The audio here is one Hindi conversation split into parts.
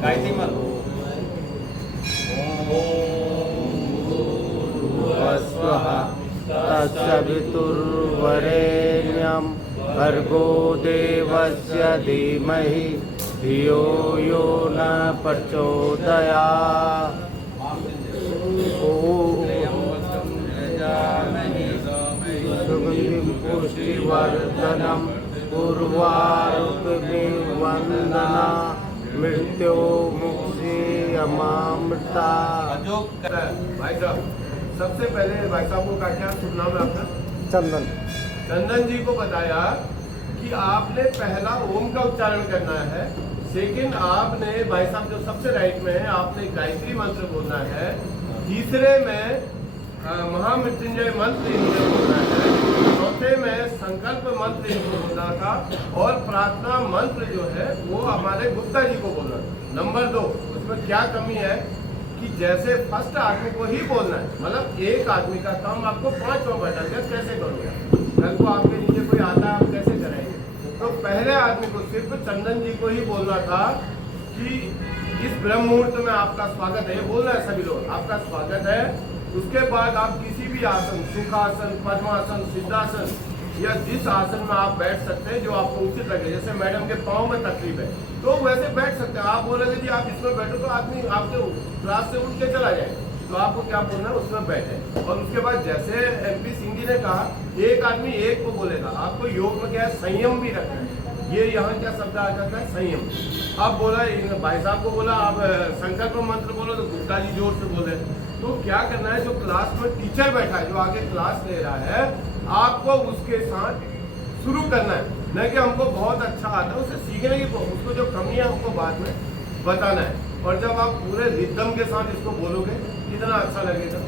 गायत्री मंत्र। स्वः तत्सवितुर्वरेण्यं भर्गो देवस्य धीमहि धियो यो न प्रचोदयात्। सुगन्धिं पुष्टिवर्धनं उर्वारुकमिव वन्दना मृत्यो मुक्षीयमामृता। भाई साहब, सबसे पहले भाई साहब को क्या शुभ नाम है आपका? चंदन। चंदन जी को बताया कि आपने पहला ओम का उच्चारण करना है। सेकंड आपने भाई साहब जो सबसे राइट में है आपने गायत्री मंत्र बोलना है। तीसरे में महामृत्युंजय मंत्र इनको बोलना है। चौथे में संकल्प मंत्र इनको बोलना था और प्रार्थना मंत्र जो है वो हमारे गुप्ता जी को बोलना। नंबर 2 उसमें क्या कमी है कि जैसे फर्स्ट आदमी को ही बोलना है, मतलब एक आदमी का काम आपको 5वां बटन है, कैसे करोगे? कल को आपके नीचे कोई आता है, आप कैसे करेंगे? तो पहले आदमी को सिर्फ चंदन जी को ही बोलना था कि इस ब्रह्म मुहूर्त में आपका स्वागत है। ये बोलना है सभी लोग, आपका स्वागत है। उसके बाद आप किसी भी आसन, सुखासन, पद्मासन, सिद्धासन या जिस आसन में आप बैठ सकते हैं जो आपको उचित लगे। जैसे मैडम के पाँव में तकलीफ है तो वैसे बैठ सकते हैं। आप बोलेंगे जी आप इसमें बैठो तो आदमी आपके क्लास से उठ के चला जाए। तो आपको क्या बोलना है, उसमें बैठे। और उसके बाद जैसे MP सिंह जी ने कहा, एक आदमी एक को बोलेगा। आपको योग में क्या है, संयम भी रखना है। ये यहाँ क्या शब्द आ जाता है, संयम। अब बोला भाई साहब को बोला आप संकल्प मंत्र बोलो तो गुप्ता जी जोर से बोले। तो क्या करना है, जो क्लास में टीचर बैठा है, जो आगे क्लास ले रहा है, आपको उसके साथ शुरू करना है। न कि हमको बहुत अच्छा आता है, उसे सीखने की उसको जो कमी है हमको बाद में बताना है। और जब आप पूरे रिदम के साथ इसको बोलोगे कितना अच्छा लगेगा।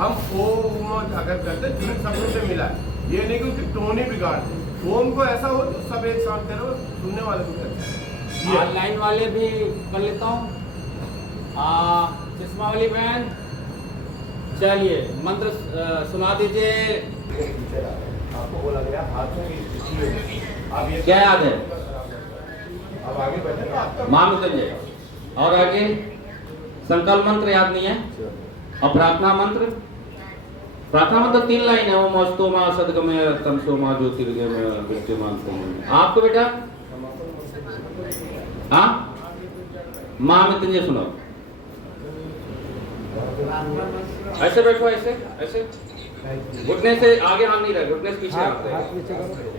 हम ओम अगर करते जिन शब्दों से मिला है, ये नहीं कि उसकी टोन ही बिगाड़ दे। ओम को ऐसा हो तो सब एक साथ करो, सुनने वाले को करते। ऑनलाइन वाले भी कर लेता हूँ। चश्मा वाली बहन, चलिए मंत्र सुना दीजिए। आपको बोला गया हाथों की स्थिति में आप ये क्या याद है? अब आगे बढ़े तो आपका महामृत्युंजय और आगे संकल्प मंत्र याद नहीं है। और प्रार्थना मंत्र, प्रार्थना मंत्र 3 लाइन है। ओम अस्तु मा सद्गमय तमसो मा ज्योतिर्गमय विद्यमान। आपको बेटा हाँ महामृत्युंजय सुनो। ऐसे बैठो, ऐसे ऐसे घुटने से आगे हाथ नहीं रहे, घुटने से पीछे हाथ रहे।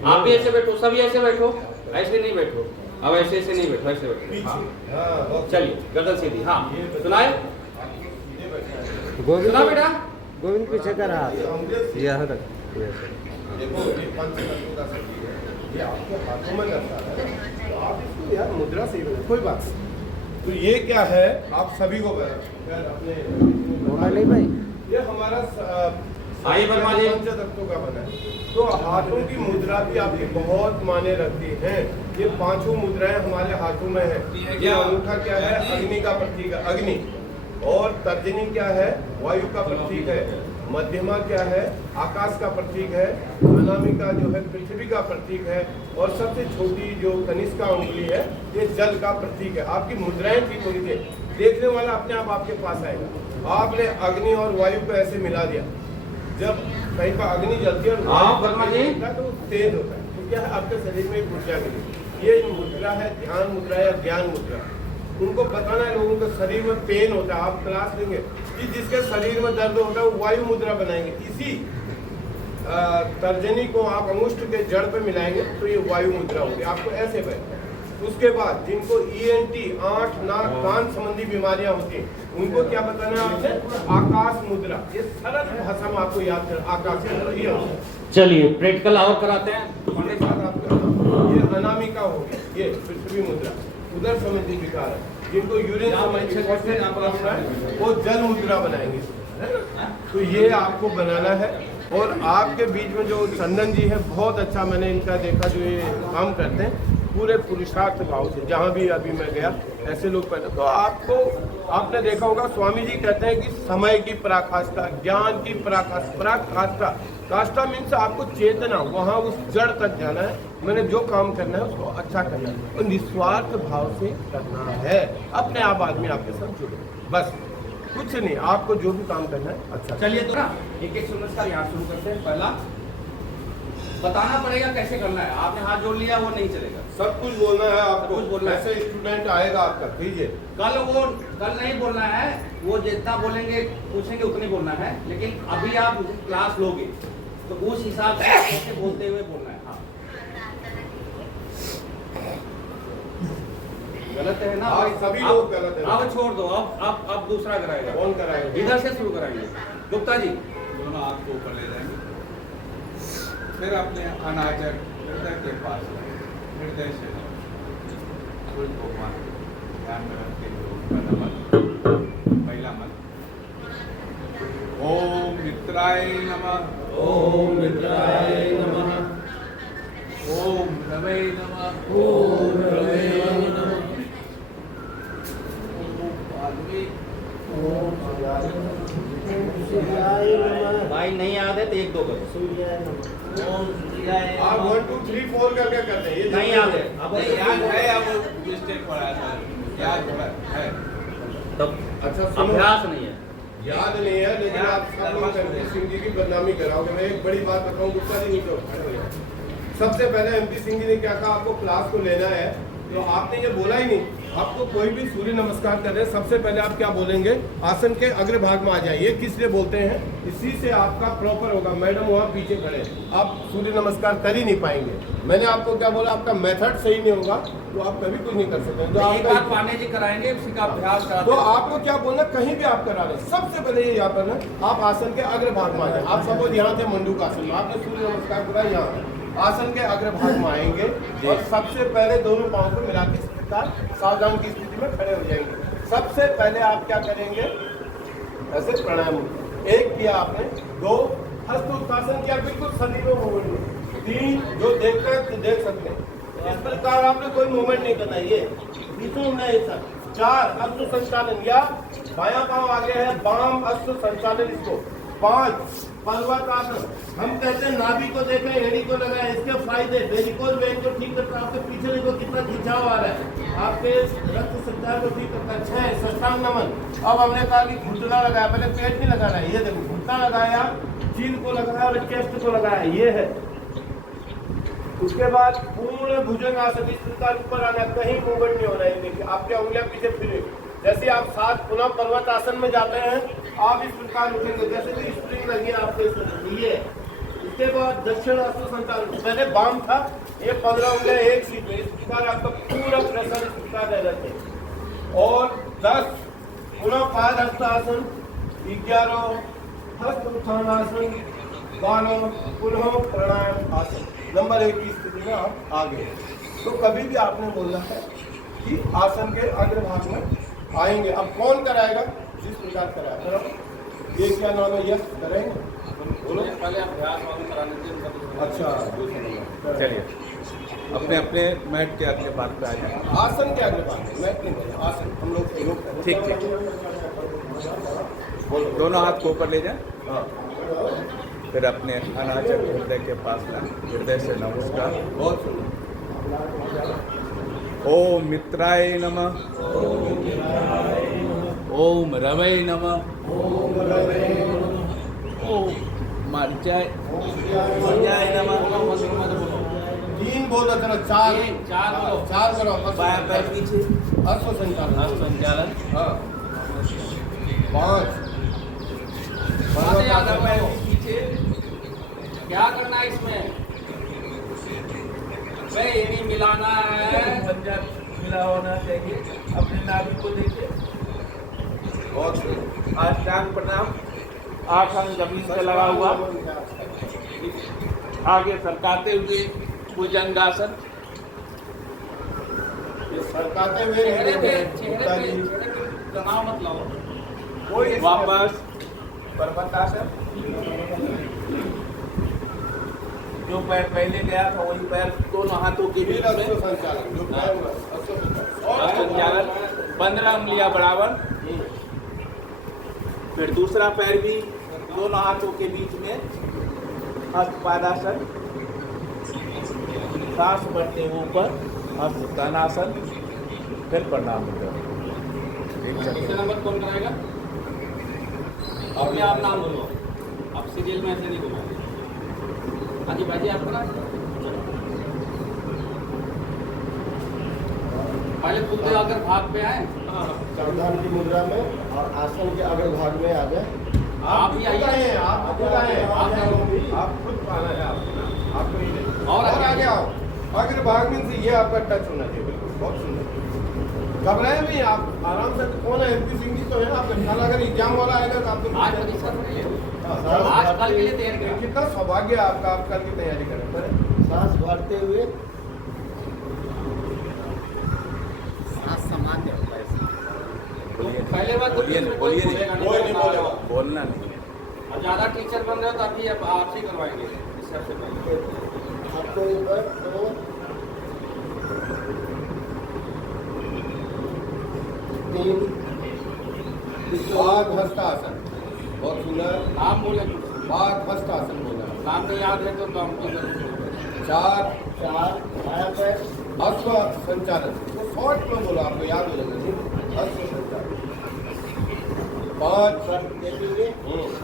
आप भी ऐसे बैठो, सभी ऐसे बैठो, ऐसे नहीं बैठो। अब ऐसे ऐसे नहीं बैठो, ऐसे बैठो। हाँ। चलिए गर्दन सीधी। हाँ सुनाए, सुना बेटा। गोविंद पीछे का रहा यह रख। देखो ये पंचतत्व का शरीर है, ये आपके हाथों में करता है। तो आप इसको यार मुद्रा से कोई बात नहीं। तो ये क्या है, आप सभी को अपने होना नहीं भाई, ये हमारा आइए वर्मा जी। पंचतत्वों का बना है। तो हाथों की मुद्रा भी आपकी बहुत मायने रखती है। ये 5 मुद्राएं हमारे हाथों में है। ये अंगूठा क्या है, अग्नि का प्रतीक है, अग्नि। और तर्जनी क्या है, वायु का प्रतीक है। मध्यमा क्या है, आकाश का प्रतीक है। अनामिका जो है पृथ्वी का प्रतीक है। और सबसे छोटी जो कनिष्का उंगली है ये जल का प्रतीक है। आपकी मुद्राएं ठीक होनी चाहिए, देखने वाला अपने आप आपके पास आएगा। आपने अग्नि और वायु को ऐसे मिला दिया, जब कहीं पर अग्नि जलती है तो तेज होता है। तो क्या है, आपके शरीर में एक ऊर्जा मिली। ये मुद्रा है ध्यान मुद्रा या ज्ञान मुद्रा। उनको बताना है लोगों के शरीर में पेन होता है। आप क्लास लेंगे कि जिसके शरीर में दर्द होता है वो वायु मुद्रा बनाएंगे। इसी तर्जनी को आप अंगुष्ठ के जड़ पे मिलाएंगे तो ये वायु मुद्रा होगी। आपको ऐसे बैठना है। उसके बाद जिनको ENT आंख नाक कान संबंधी बीमारियां होती हैं उनको क्या बताना है आपसे, आकाश मुद्रा। ये सरल भाषा में आपको याद कर, आकाश मुद्रा ये होता है। चलिए प्रैक्टिकल और कराते हैं। ये अनामिका होगी, ये पृथ्वी मुद्रा। उधर संबंधी विकार है, जिनको यूरिन संबंधी प्रॉब्लम है वो जल मुद्रा बनाएंगे, है ना। तो ये आपको बनाना है। और आपके बीच में जो चंदन जी है बहुत अच्छा, मैंने इनका देखा जो ये काम करते हैं। पूरे पुरुषार्थ भाव से, जहाँ भी अभी मैं गया ऐसे लोग पहले, तो आपने देखा होगा स्वामी जी कहते हैं कि समय की पराकाष्ठा, ज्ञान की पराकाष्ठा, काष्ठा मीन्स आपको चेतना, वहाँ उस जड़ तक जाना है। मैंने जो काम करना है उसको अच्छा करना है और निस्वार्थ भाव से करना है। अपने आप आदमी आपके साथ जुड़े, बस कुछ नहीं, आपको जो भी काम करना है अच्छा। चलिए तो ना एक एक नमस्कार यहाँ शुरू करते हैं। पहला बताना पड़ेगा कैसे करना है। आपने हाथ जोड़ लिया वो नहीं चलेगा, सब कुछ बोलना है आपको, कुछ बोलना है। ऐसे स्टूडेंट आएगा आपका, कीजिए। कल नहीं बोलना है, वो जितना बोलेंगे पूछेंगे उतनी बोलना है, लेकिन अभी आप क्लास लोगे तो उस हिसाब से कैसे बोलते हुए बोलना है। हाँ गलत है ना आप सभी लोग गलत है। अब छोड़ दो, अब दूसरा कराएगा। कौन कराएगा? इधर से शुरू कराएंगे। गुप्ता जी दोनों हाथ को ऊपर ले जाएंगे, फिर अपने अनाजर हृदय के पास हृदय से सूर्य भगवान ध्यान में रखते हुए नमन। पहला मन ओम मित्राय नमः, ओम मित्राय नमः, ओम रवै नमः, ओम रवै नमः, भाई नहीं याद है तो एक दो करो। आप 1 2 3 4 करके करते हैं, ये नहीं याद है अब नहीं याद है, अब मिस्टेक पड़ा था, याद है तब अच्छा सुनो, अभ्यास नहीं है। याद नहीं है, लेकिन आप सब लोग एमपी सिंह जी की बदनामी कराओगे। मैं एक बड़ी बात बताऊं, गुप्ता जी नीचे खड़े हो जाओ। सबसे पहले एमपी सिंह जी ने क्या कहा, आपको क्लास को लेना है, तो आपने ये बोला ही नहीं। आपको कोई भी सूर्य नमस्कार कर रहे हैं, सबसे पहले आप क्या बोलेंगे, आसन के अग्रभाग में आ जाइए। किस लिए बोलते हैं, इसी से आपका प्रॉपर होगा। मैडम वहाँ पीछे खड़े, आप सूर्य नमस्कार कर ही नहीं पाएंगे। मैंने आपको क्या बोला, आपका मेथड सही नहीं होगा तो आप कभी कुछ नहीं कर सकते। तो एक बार पांडे जी कराएंगे, उसी का अभ्यास तो कराते हैं। आपको क्या बोलना, कहीं भी आप करा रहे, सबसे पहले ये याद करना, आप आसन के अग्रभाग में आ जाए। आप सपोज यहाँ थे मंडूक आसन में, आपने सूर्य नमस्कार करा, यहाँ आसन के अग्रभाग में आएंगे और सबसे पहले दोनों पाँव को मिला के सावधान की स्थिति में खड़े हो जाएंगे। सबसे पहले आप क्या करेंगे, ऐसे प्राणायाम, एक किया आपने, 2 हस्त उत्तासन किया, बिल्कुल शरीरों मूवमेंट, 3 जो देख रहे हैं तो देख सकते हैं, इस प्रकार आपने कोई मूवमेंट नहीं करना, ये बीचों में ऐसा। 4 अश्व संचालन, या बायां पांव आगे है, बाम अश्व संचालन इसको। 5 पर्वतासन, हम कहते हैं नाभि को देखें, एड़ी को लगाएं, इसके फायदे, वेरिकोज वेन को ठीक करता है, आपके पीछे देखो कितना खिंचाव आ रहा है, आपके रक्त संचार को ठीक करता है। 6 साष्टांग नमन, अब हमने कहा कि घुटना लगाया, पहले पेट नहीं लगाना है, ये देखो घुटना लगाया, चीन को लगाया और चेस्ट को लगाया, ये है। उसके बाद पूर्ण भुजंगासन, इस प्रकार ऊपर आना, कहीं मूवमेंट नहीं होना है। देखिए आपकी उंगलियां पीछे फिरे, जैसे आप 7 पुनः पर्वत आसन में जाते हैं, आप इस प्रकार उठेंगे, जैसे कि स्प्रिंग लगी है आपके लिए। इसके बाद दक्षिण अश्व संचालन, पहले बाम था, ये 15 उंगलियां एक सीट में, इस प्रकार आपका पूरा प्रेशर इस प्रकार रहना चाहिए। और 10 पुनः पाद हस्तासन, 11 हस्त उत्थान आसन, 12 पुनः प्राणायाम आसन। नंबर 1 की स्थिति में आप आ गए। तो कभी भी आपने बोलना है कि आसन के अग्रभाग में आएंगे। अब कौन कराएगा, जिस प्रकार कराएगा, ये क्या नाम है, यस करेंगे, बोलो। पहले अभ्यास वाले कराने के। अच्छा चलिए अपने अपने मैट के अगले पास पे आ जाए। आसन के अग्रभाग में, मैं नहीं बोला, आसन हम लोग सहयोग करें। ठीक बोलो, दोनों हाथ को ऊपर ले जाए, हाँ। फिर अपने अनाजर हृदय के पास लाए, हृदय से नमस्कार। बहुत सुंदर। ओम मित्राय नमः, ओम रवै नमः, ओम मर्जाय नमः। 3 बोलो, चलो 4 चार करो, बायां पैर पीछे, अश्व संचालन, संचालन। हाँ। 5 पीछे क्या करना है इसमें, भाई ये नहीं मिलाना है, मिला होना चाहिए। अपने नाभि को देखिए, बहुत अष्टांग प्रणाम, 8 अंग जमीन पे लगा हुआ, आगे सरकाते हुए भुजंगासन, ये सरकाते हुए चेहरे पे गुप्ता जी, तनाव मत लाओ। कोई वापस पर्वतासन, जो पैर पहले गया था वही पैर दोनों हाथों के बीच में संचालन जो पैर हुआ, और संचालन 15 उंगलियां बराबर। फिर दूसरा पैर भी दोनों हाथों के बीच में हस्त पादासन, सांस बढ़ते हुए ऊपर हस्त तानासन, फिर प्रणाम मुद्रा। दूसरे नंबर कौन कराएगा? अपने आप नाम बोलो, आप सीरियल में ऐसे नहीं बोलोगे। हाँ जी भाई जी, आप करा पहले खुद से अगर भाग पे आए, सावधान की मुद्रा में और आसन के अगल भाग में आ जाए। आप ही आइए, आप खुद आए, आप खुद आना है आपको ही नहीं। और आगे आओ, अग्र भाग में से ये आपका टच होना चाहिए, बिल्कुल बहुत सुंदर। घबराए नहीं आप, आराम से। कौन है? MP सिंह जी तो है ना आपका ख्याल। अगर एग्जाम वाला आएगा तो आपको आज परीक्षा हो रही है, हाँ, आज कल के लिए तैयारी करें। कितना सौभाग्य है आपका, आप कल की तैयारी करें। सांस भरते हुए पहले बात तो बोलिए नहीं, कोई बोलिए नहीं। कोई नहीं बोलेगा। बोलना नहीं। और ज्यादा टीचर बन रहे हो तो अभी अब आपसे ही करवाएंगे इस सबसे पहले। आपको ऊपर तो 3 बाघ हस्तासन, बहुत सुंदर। नाम बोले, बाघ हस्तासन बोला। नाम नहीं याद है तो हम की जरूरत 4 माया पैर अश्व संचालन, तो शॉर्ट में बोला, आपको याद हो जाएगा। अश्व संचालन 5 देखेंगे,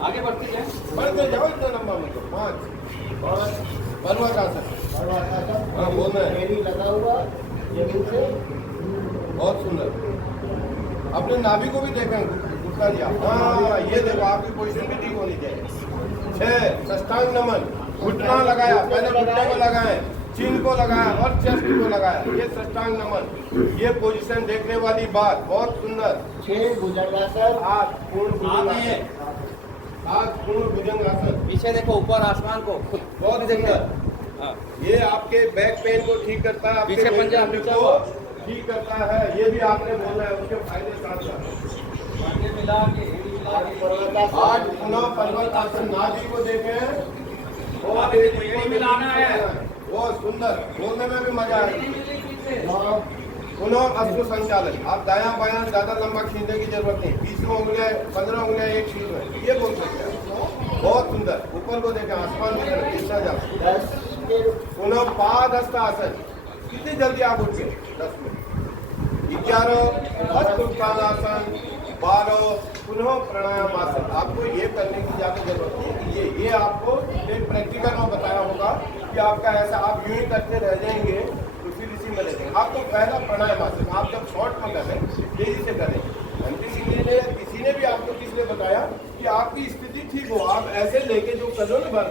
आगे बढ़ते जाए। बढ़ते जाओ, इतना लंबा मतलब 5 पर्वतासन। हाँ, बोलना है। लगा हुआ जमीन से, बहुत सुंदर। अपने नाभि को भी देखें, घुटना दिया। हाँ, ये देखो, आपकी पोजीशन भी ठीक होनी चाहिए। 6 साष्टांग नमन, घुटना लगाया, पहले घुटने को लगाए, चिन को लगाया और चेस्ट को लगाया, ये साष्टांग नमन। ये पोजीशन देखने वाली बात, बहुत सुंदर। 6 भुजंगासन, 8 पूर्ण भुजंगासन, 8 पूर्ण भुजंगासन। पीछे देखो, ऊपर आसमान को खुद बहुत सुंदर। ये आपके बैक पेन को ठीक करता है, आपके पीछे पंजा पेन को ठीक करता है। ये भी आपने बोलना है, उसके फायदे साथ साथ। मिला के 8 पुनः पर्वतासन, नाभि को देखें और यही मिलाना है। बहुत सुंदर, बोलने में भी मजा आएगा। पुनः अश्व संचालन, आप दायां बायां ज्यादा लंबा खींचने की जरूरत नहीं, 20 में उंगलियां 15 उंगलियां एक शीट में, ये बोल सकते हैं। बहुत सुंदर, ऊपर को देखें, आसमान की तरफ दिखता जाओ। पुनः पाद हस्तासन, कितनी जल्दी आप उठ गए? 10 में। 11 हस्त उत्तानासन, 12 पुनः प्राणायाम आसन। आपको ये करने की ज्यादा जरूरत नहीं है। ये आपको एक प्रैक्टिकल में बताया होगा कि आपका ऐसा, आप यूं ही करते रह जाएंगे तो फिर इसी में लेंगे। आपको पहला प्राणायाम आसन आप जब शॉर्ट में करें, तेजी से करें। MP सिंह जी ने, किसी ने भी आपको किसने बताया कि आपकी स्थिति ठीक हो, आप ऐसे लेके जो करो ना बार,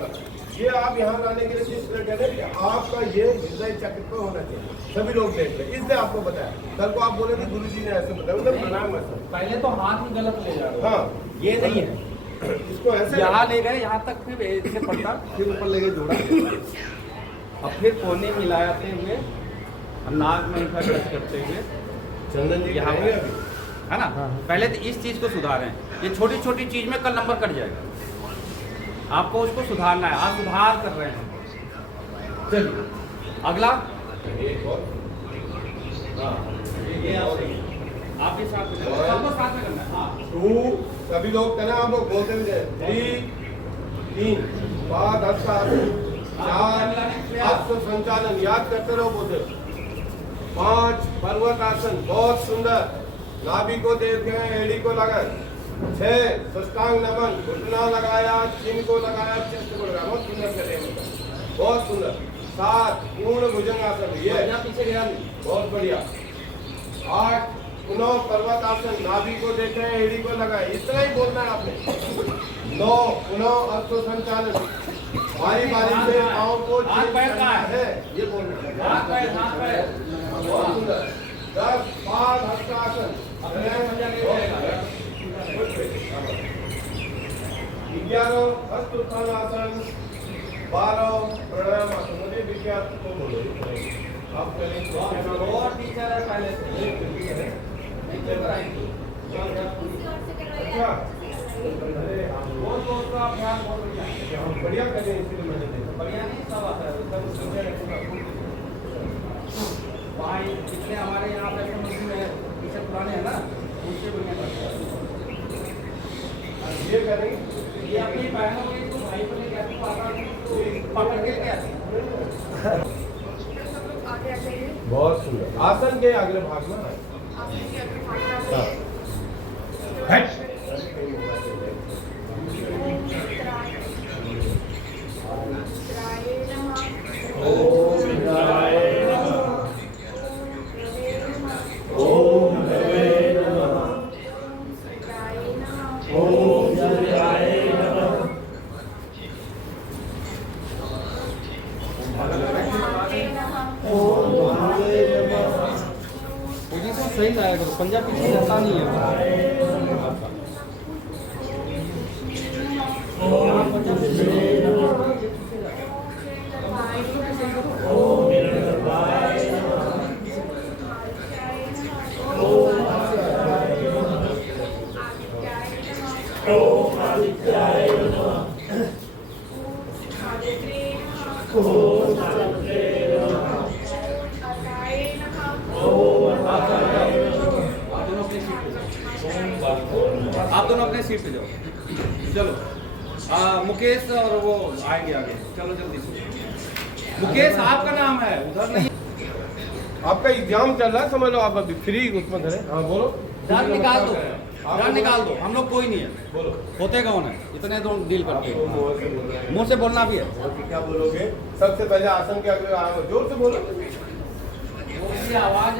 ये आप यहाँ लाने के लिए जिस तरह कह रहे हैं कि आपका ये हृदय चक्र पे होना चाहिए, सभी लोग देख रहे हैं, इसलिए आपको बताया। कल को आप बोलेंगे गुरु जी ने ऐसे बताया, मतलब प्रणाम आसन। पहले तो हाथ ही गलत ले जा रहे हो। हाँ, ये नहीं है, इसको ऐसे यहाँ ले गए, यहाँ तक फिर ऐसे पड़ता, फिर ऊपर ले गए जोड़ा, और फिर कोने मिलाते हुए नाक में इनका टच करते हुए चंदन जी यहाँ करेंगे पर, अभी। है ना। पहले तो इस चीज को सुधारें, ये छोटी छोटी चीज में कल नंबर कट जाएगा, आपको उसको सुधारना है। आज सुधार कर रहे हैं। चलिए अगला, आप भी साथ में, सबको साथ में करना है। हाँ, 2 सभी लोग करना, आप लोग बोलते हुए 3 पाद हस्तासन, 4 अश्व संचालन, याद करते रहो, बोलते 5 पर्वतासन, बहुत सुंदर। नाभि को देखें, एड़ी को लगाएं। 6 साष्टांग नमन, घुटना लगाया, चिन को लगाया, चेस्ट को लगाया, बहुत सुंदर करेंगे, बहुत सुंदर। 7 पूर्ण भुजंगासन, ये पीछे गया नहीं। बहुत बढ़िया। 8 पुनः पर्वतासन, नाभि को देखें, एड़ी को लगाएं, इतना ही बोलना है आपने। 9 पुनः अश्व संचालन, बारी बारी से पाँव को हाथ पैर करना कहाँ है? ये बोलना है। हाथ पैर। बहुत सुंदर। 10 पाद हस्तासन, 11 हस्त उत्थानासन, 12 प्राणायाम आसन। मुझे विज्ञान को बोलो, आप पहले और टीचर है पहले से। अच्छा, अरे बढ़िया करें, इसीलिए मैंने देखा। बढ़िया नहीं सब आता है वहाँ जितने हमारे यहाँ पे पीछे पुराने हैं ना उनसे बढ़िया करते हैं। ये करेंगे ये अपनी बहनों के तो भाई को लेके आती पकड़ के लेके आती आगे आ जाइए। बहुत सुंदर आसन के अगले भाग में आए। आगे के अगले भाग में आ हाँ। जाइए। हट। ओम इंद्राय नमः। ओम रवे नमः। इंद्राय नमः। ओम इंद्राय नमः। महादेव नमः। ओम महादेव नमः। पोजीशन सही लाया करो पंजा पीछे जाता नहीं है ओम विष्णुवे नमः। ओम निर्वाय नमः। ओम आदित्याय नमः। ओम आदित्याय नमः। ओम सावित्रे नमः। ओम अकाय नमः। आप दोनों अपने सीट पे जाओ चलो मुकेश और वो आएंगे आगे चलो जल्दी से मुकेश आपका नाम है उधर नहीं आपका एग्जाम चल रहा है समझ लो आप अभी फ्री उसमें करें हाँ बोलो जान निकाल दो आप जान निकाल दो हम लोग कोई नहीं है बोलो होते कौन है इतने तो डील करते आपको हैं मुंह से बोलना है। मुंह से बोलना भी है और क्या बोलोगे सबसे पहले आसन के आगे जोर से बोलो आवाज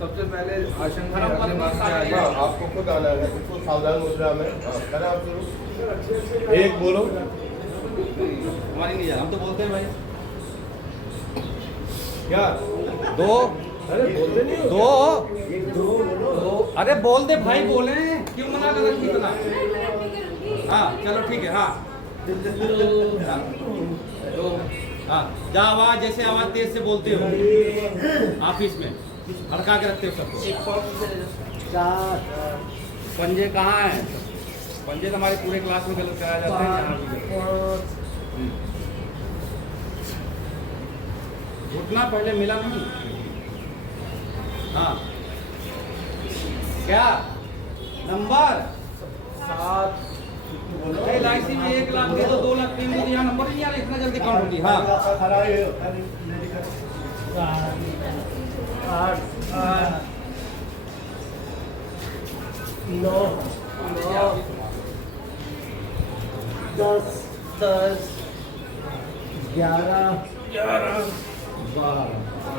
सबसे पहले आसन में हाँ, अगले भाग में आ हाँ, जाए। आपको खुद आना है बिल्कुल सावधान मुद्रा में हाँ, करें आप शुरू एक बोलो हमारी नहीं जा हम तो बोलते हैं भाई क्या दो अरे बोलते नहीं हो दो दो बोलो अरे बोल दे भाई बोले क्यों मना कर रखी इतना हाँ चलो ठीक है हाँ तो हाँ जा आवाज जैसे आवाज तेज से बोलते हो ऑफिस में अड़का के रखते हो सबको पंजे कहाँ हैं पंजे तो हमारे पूरे क्लास में गलत कराया जाता है यहाँ भी गलत। घुटना पहले मिला नहीं हाँ क्या नंबर 7 LIC में 1 लाख दे दो 2 लाख 3 दे दो यहाँ नंबर नहीं आ रहा इतना जल्दी काउंट होगी हाँ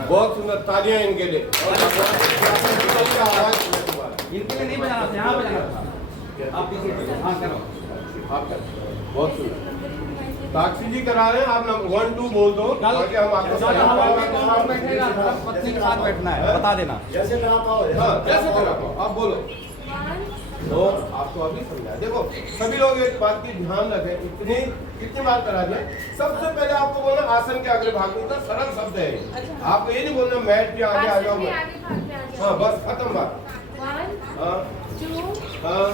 बहुत सुंदर तालियां इनके लिए आवाज इनके लिए नहीं बजाना था यहाँ बजाना था आप पीछे बैठो। हाँ करो आप कर बहुत सुंदर ताक्षी जी करा रहे हैं आप नंबर 1 2 बोल दो ताकि हम आपको कल हमारे काउंटर बैठेगा धर्म पत्नी के साथ बैठना है बता देना जैसे करा पाओ हाँ जैसे करा पाओ आप बोलो तो आपको अभी समझा देखो सभी लोग एक बात की ध्यान रखें कितनी बार करा दिया सबसे पहले आपको बोलना आसन के अगले भाग में इतना सरल शब्द है आपको ये नहीं बोलना मैट के आगे आ जाओ हाँ बस खत्म बात हाँ हाँ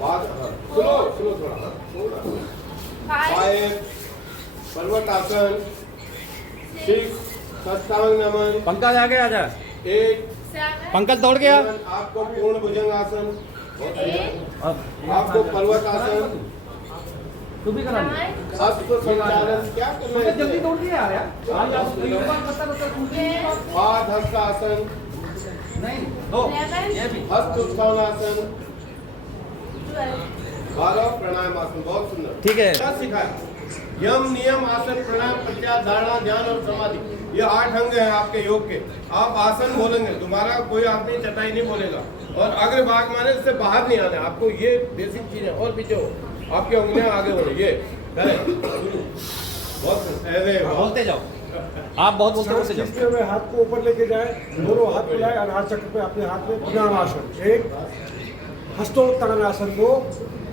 बात हाँ सुनो सुनो थोड़ा हाँ थोड़ा 5 पर्वत आसन 6 साष्टांग नमन पंकज आगे आ जा 8 पंकज दौड़ गया आपको पूर्ण भुजंग आसन आपको पर्वत आसन तू भी करा हस्त संचालन क्या करना है जल्दी दौड़ दिया यार आज आप पाद हस्तासन नहीं दो ये भी हस्त उत्थानासन 12 प्राणायाम आसन बहुत सुंदर ठीक है क्या सिखाया यम नियम आसन प्राणायाम प्रत्याहार धारणा ध्यान और समाधि ये 8 अंग हैं आपके योग के आप आसन बोलेंगे तुम्हारा कोई आदमी चटाई नहीं बोलेगा और अग्र भाग माने इससे बाहर नहीं आना आपको ये बेसिक चीजें और पीछे हो आपकी उंगलियां आगे होनी ये करें बहुत ऐसे बोलते जाओ आप बहुत बोलते बोलते जाओ जिसमें वे हाथ को ऊपर लेके जाए दोनों हाथ मिलाए अनार चक्र पे अपने हाथ में पुनर्वासन एक हस्तोत्तरणासन 2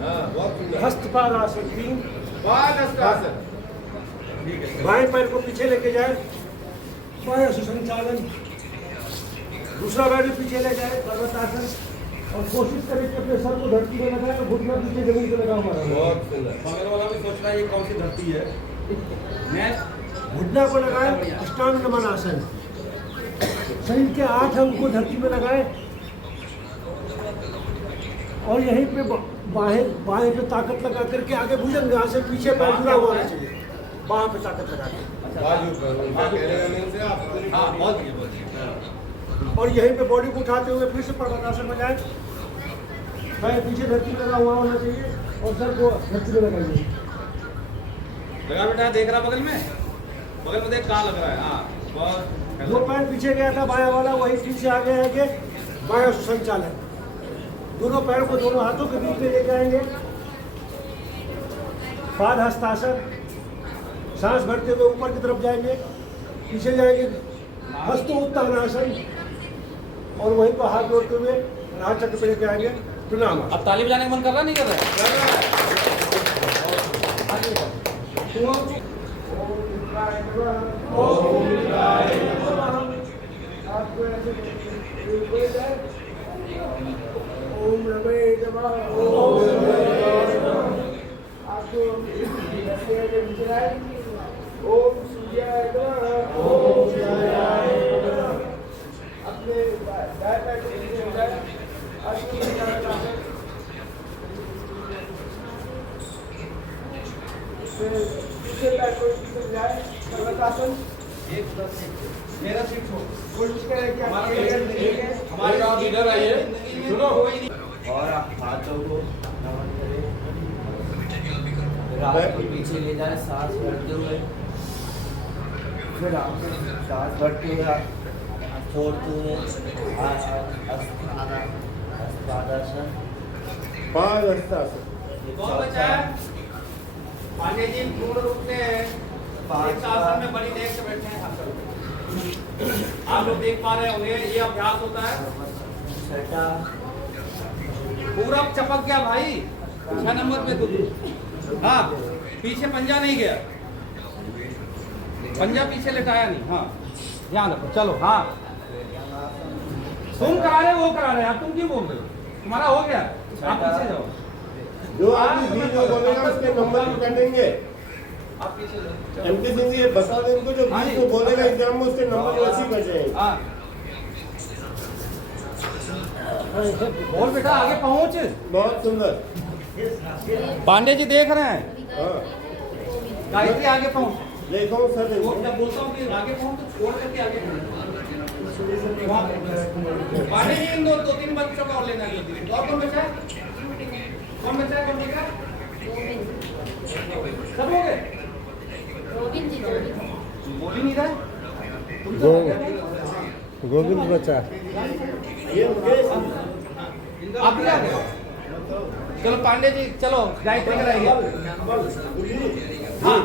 हाँ बहुत सुंदर हस्तपादासन 3 पाद हस्तासन बाएं पैर को पीछे लेके जाए बाएं सुसंचालन दूसरा पैर भी पीछे ले जाए पर्वतासन और कोशिश करें कि अपने सर को धरती में लगाए और घुटना पीछे जमीन पे लगा हुआ रहे बहुत सुंदर बगल वाला भी सोच रहा है ये कौन सी धरती है घुटना को लगाए अष्टांग नमन आसन। शरीर के 8 अंग को धरती में लगाए और यहीं पे बाएं पे ताकत लगा करके आगे भुजंग यहाँ से पीछे पैर जुड़ा हुआ होना चाहिए। बाएं पे ताकत लगा के और यहीं पे बॉडी को उठाते हुए फिर से पर्वतासन में जाए। पैर पीछे धरती लगा हुआ होना चाहिए और सर को धरती में लगाइए। लगा बेटा, देख रहा बगल में देख कहाँ लग रहा है। हाँ बहुत। जो पैर पीछे गया था बायां वाला वही फिर से आगे आगे बायां संचालन। दोनों पैर को दोनों हाथों के बीच में ले जाएंगे। पाद हस्तासन। सांस भरते हुए ऊपर की तरफ जाएंगे, पीछे जाएंगे हस्तोत्तानासन और वहीं पर हाथ जोड़ते हुए हाथ चक्र पे लेके आएंगे प्रणाम। अब ताली बजाने का मन कर रहा नहीं कर रहा ओम नमः शिवाय। ओम सूर्याय नमः। ओम सूर्याय नमः। अपने दाएं पैर को नीचे हो जाए। दूसरे पैर को नीचे जाए पर्वतासन। मेरा सीट हो कोशिश करें कि हमारे गाँव इधर आइए, सुनो। और हाथों को नमन करें, रात को पीछे ले जाए सांस भरते हुए, फिर आप सांस भरते हुए छोड़ते हुए हस्तासन। पाद हस्तासन। कौन बचा है? पांडे जी पूर्ण रूप से एक आसन में बड़ी देर से बैठे हैं। आप लोग देख पा रहे होंगे, ये अभ्यास होता है। छठा पूरा चपक गया भाई, 6 नंबर पे तू। हाँ पीछे पंजा नहीं गया, पंजा पीछे लेटाया नहीं। हाँ ध्यान रखो, चलो। हाँ तुम करा रहे वो करा रहे, आप तुम क्यों बोल रहे हो? तुम्हारा हो गया, आप पीछे जाओ। जो आदमी बीच में बोलेगा उसके नंबर भी कटेंगे। आप पीछे जाओ। एमपी सिंह जी ये बता दें उनको, जो बीच में बोलेगा एग्जाम में उसके नंबर वैसे ही कट जाएंगे। हाँ बोल बेटा, आगे पहुंच। बहुत सुंदर। पांडे जी देख रहे हैं। हाँ गायत्री आगे पहुंच। देखो सर, वो जब बोलता हूँ कि आगे पहुंच तो छोड़ करके आगे पांडे जी इन 2-3 बच्चों का और लेना है। और कौन बचा है? कौन बचा है? कौन देख रहा है? सब हो गए? बोल ही नहीं रहा है। तुम तो गोविंद बचा। आप भी आ गए। चलो पांडे जी, चलो गायत्री कराइए। हाँ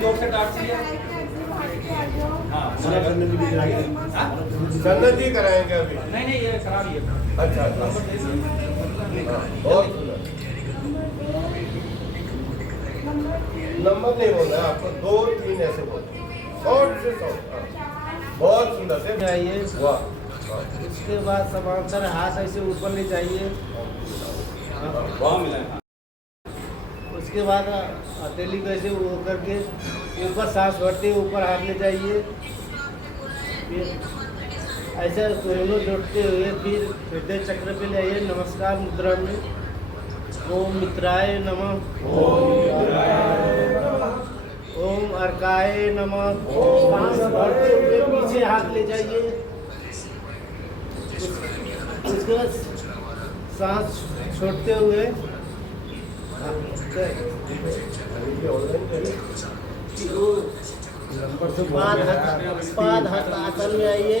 जोर से डांट दिया। हाँ चंदन जी कराएंगे अभी। नहीं ये करा रही है। अच्छा बहुत सुंदर। नंबर नहीं बोलना है आपको, 2-3 ऐसे बोलना। शॉर्ट से शॉर्ट। बहुत सुंदर से जाइए। वाह। उसके बाद समांतर हाथ ऐसे ऊपर ले जाइए। वहाँ मिला है। उसके बाद हथेली को ऐसे वो करके ऊपर सांस भरते हुए ऊपर हाथ ले जाइए। फिर ऐसे दोनों जोड़ते हुए फिर हृदय चक्र पे ले आइए। नमस्कार मुद्रा में ओम मित्राय नमः। ओम अर्काय नमः। सांस भरते हुए पीछे हाथ ले जाइए। उसके बाद सांस छोड़ते हुए पाद हस्तासन में आइए।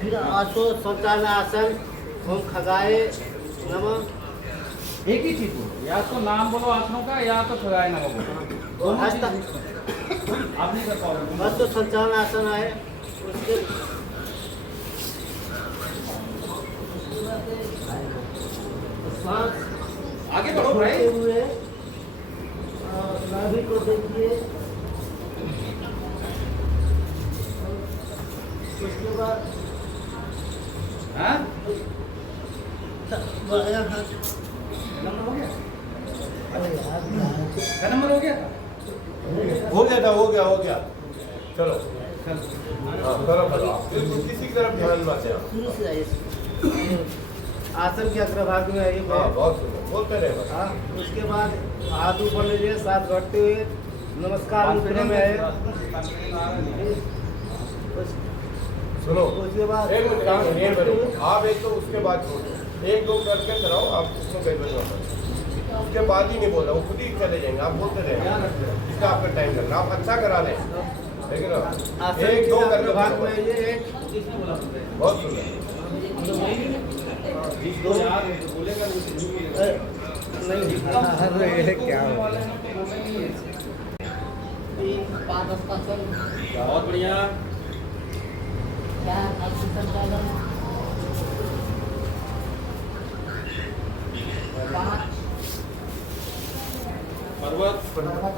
फिर आसो संचालन आसन। ओम खगाए नमः। एक ही चीज बोलो, या तो नाम बोलो आसनों का, या तो खगाए नमः बोलो। ओम हस्त आप नहीं कर पाओगे। हस्त संचालन आसन आए। उसके सांस आगे बढ़ो भाई। छोड़ते हुए नाभि को देखिए। उसके बाद हाँ बायां हाथ नंबर हो गया था? हो गया चलो हाँ, करो आप किसी की तरफ ध्यान मत दें। शुरू से आइए। आसन के अग्रभाग में आइए। हाँ बहुत सुंदर बोलते रहे बस। हाँ, उसके बाद हाथ ऊपर लीजिए, साथ बढ़ते हुए नमस्कार मुद्रा में आए। सुनो उसके बाद एक मिनट कहाँ सुनिए मेरे को। आप एक तो उसके बाद छोड़ो, एक दो करके कराओ, आप उसको गड़बड़ मत करो। उसके बाद ही नहीं बोल रहा, वो खुद ही चले जाएंगे, आप बोलते रहे इसका आपका टाइम लगना, आप अच्छा करा लें ठीक है ना। आसन एक के दो करके अग्रभाग में बताओ। आइए। एक बहुत सुंदर नहीं क्या बहुत बढ़िया। पर्वत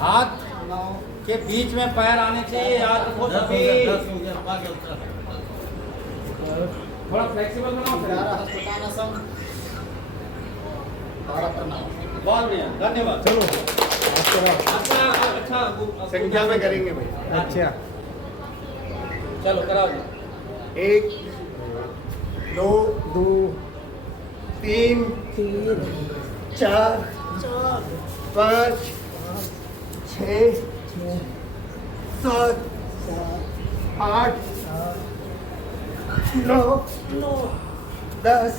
हाथ के बीच में पैर आने चाहिए, याद रखो सभी। थोड़ा फ्लेक्सिबल बनाओ। बहुत बढ़िया, धन्यवाद। चलो अच्छा संख्या में करेंगे भाई। अच्छा चलो कराओ जी। 1 2 दो 3 4 5 6 7 8 9 10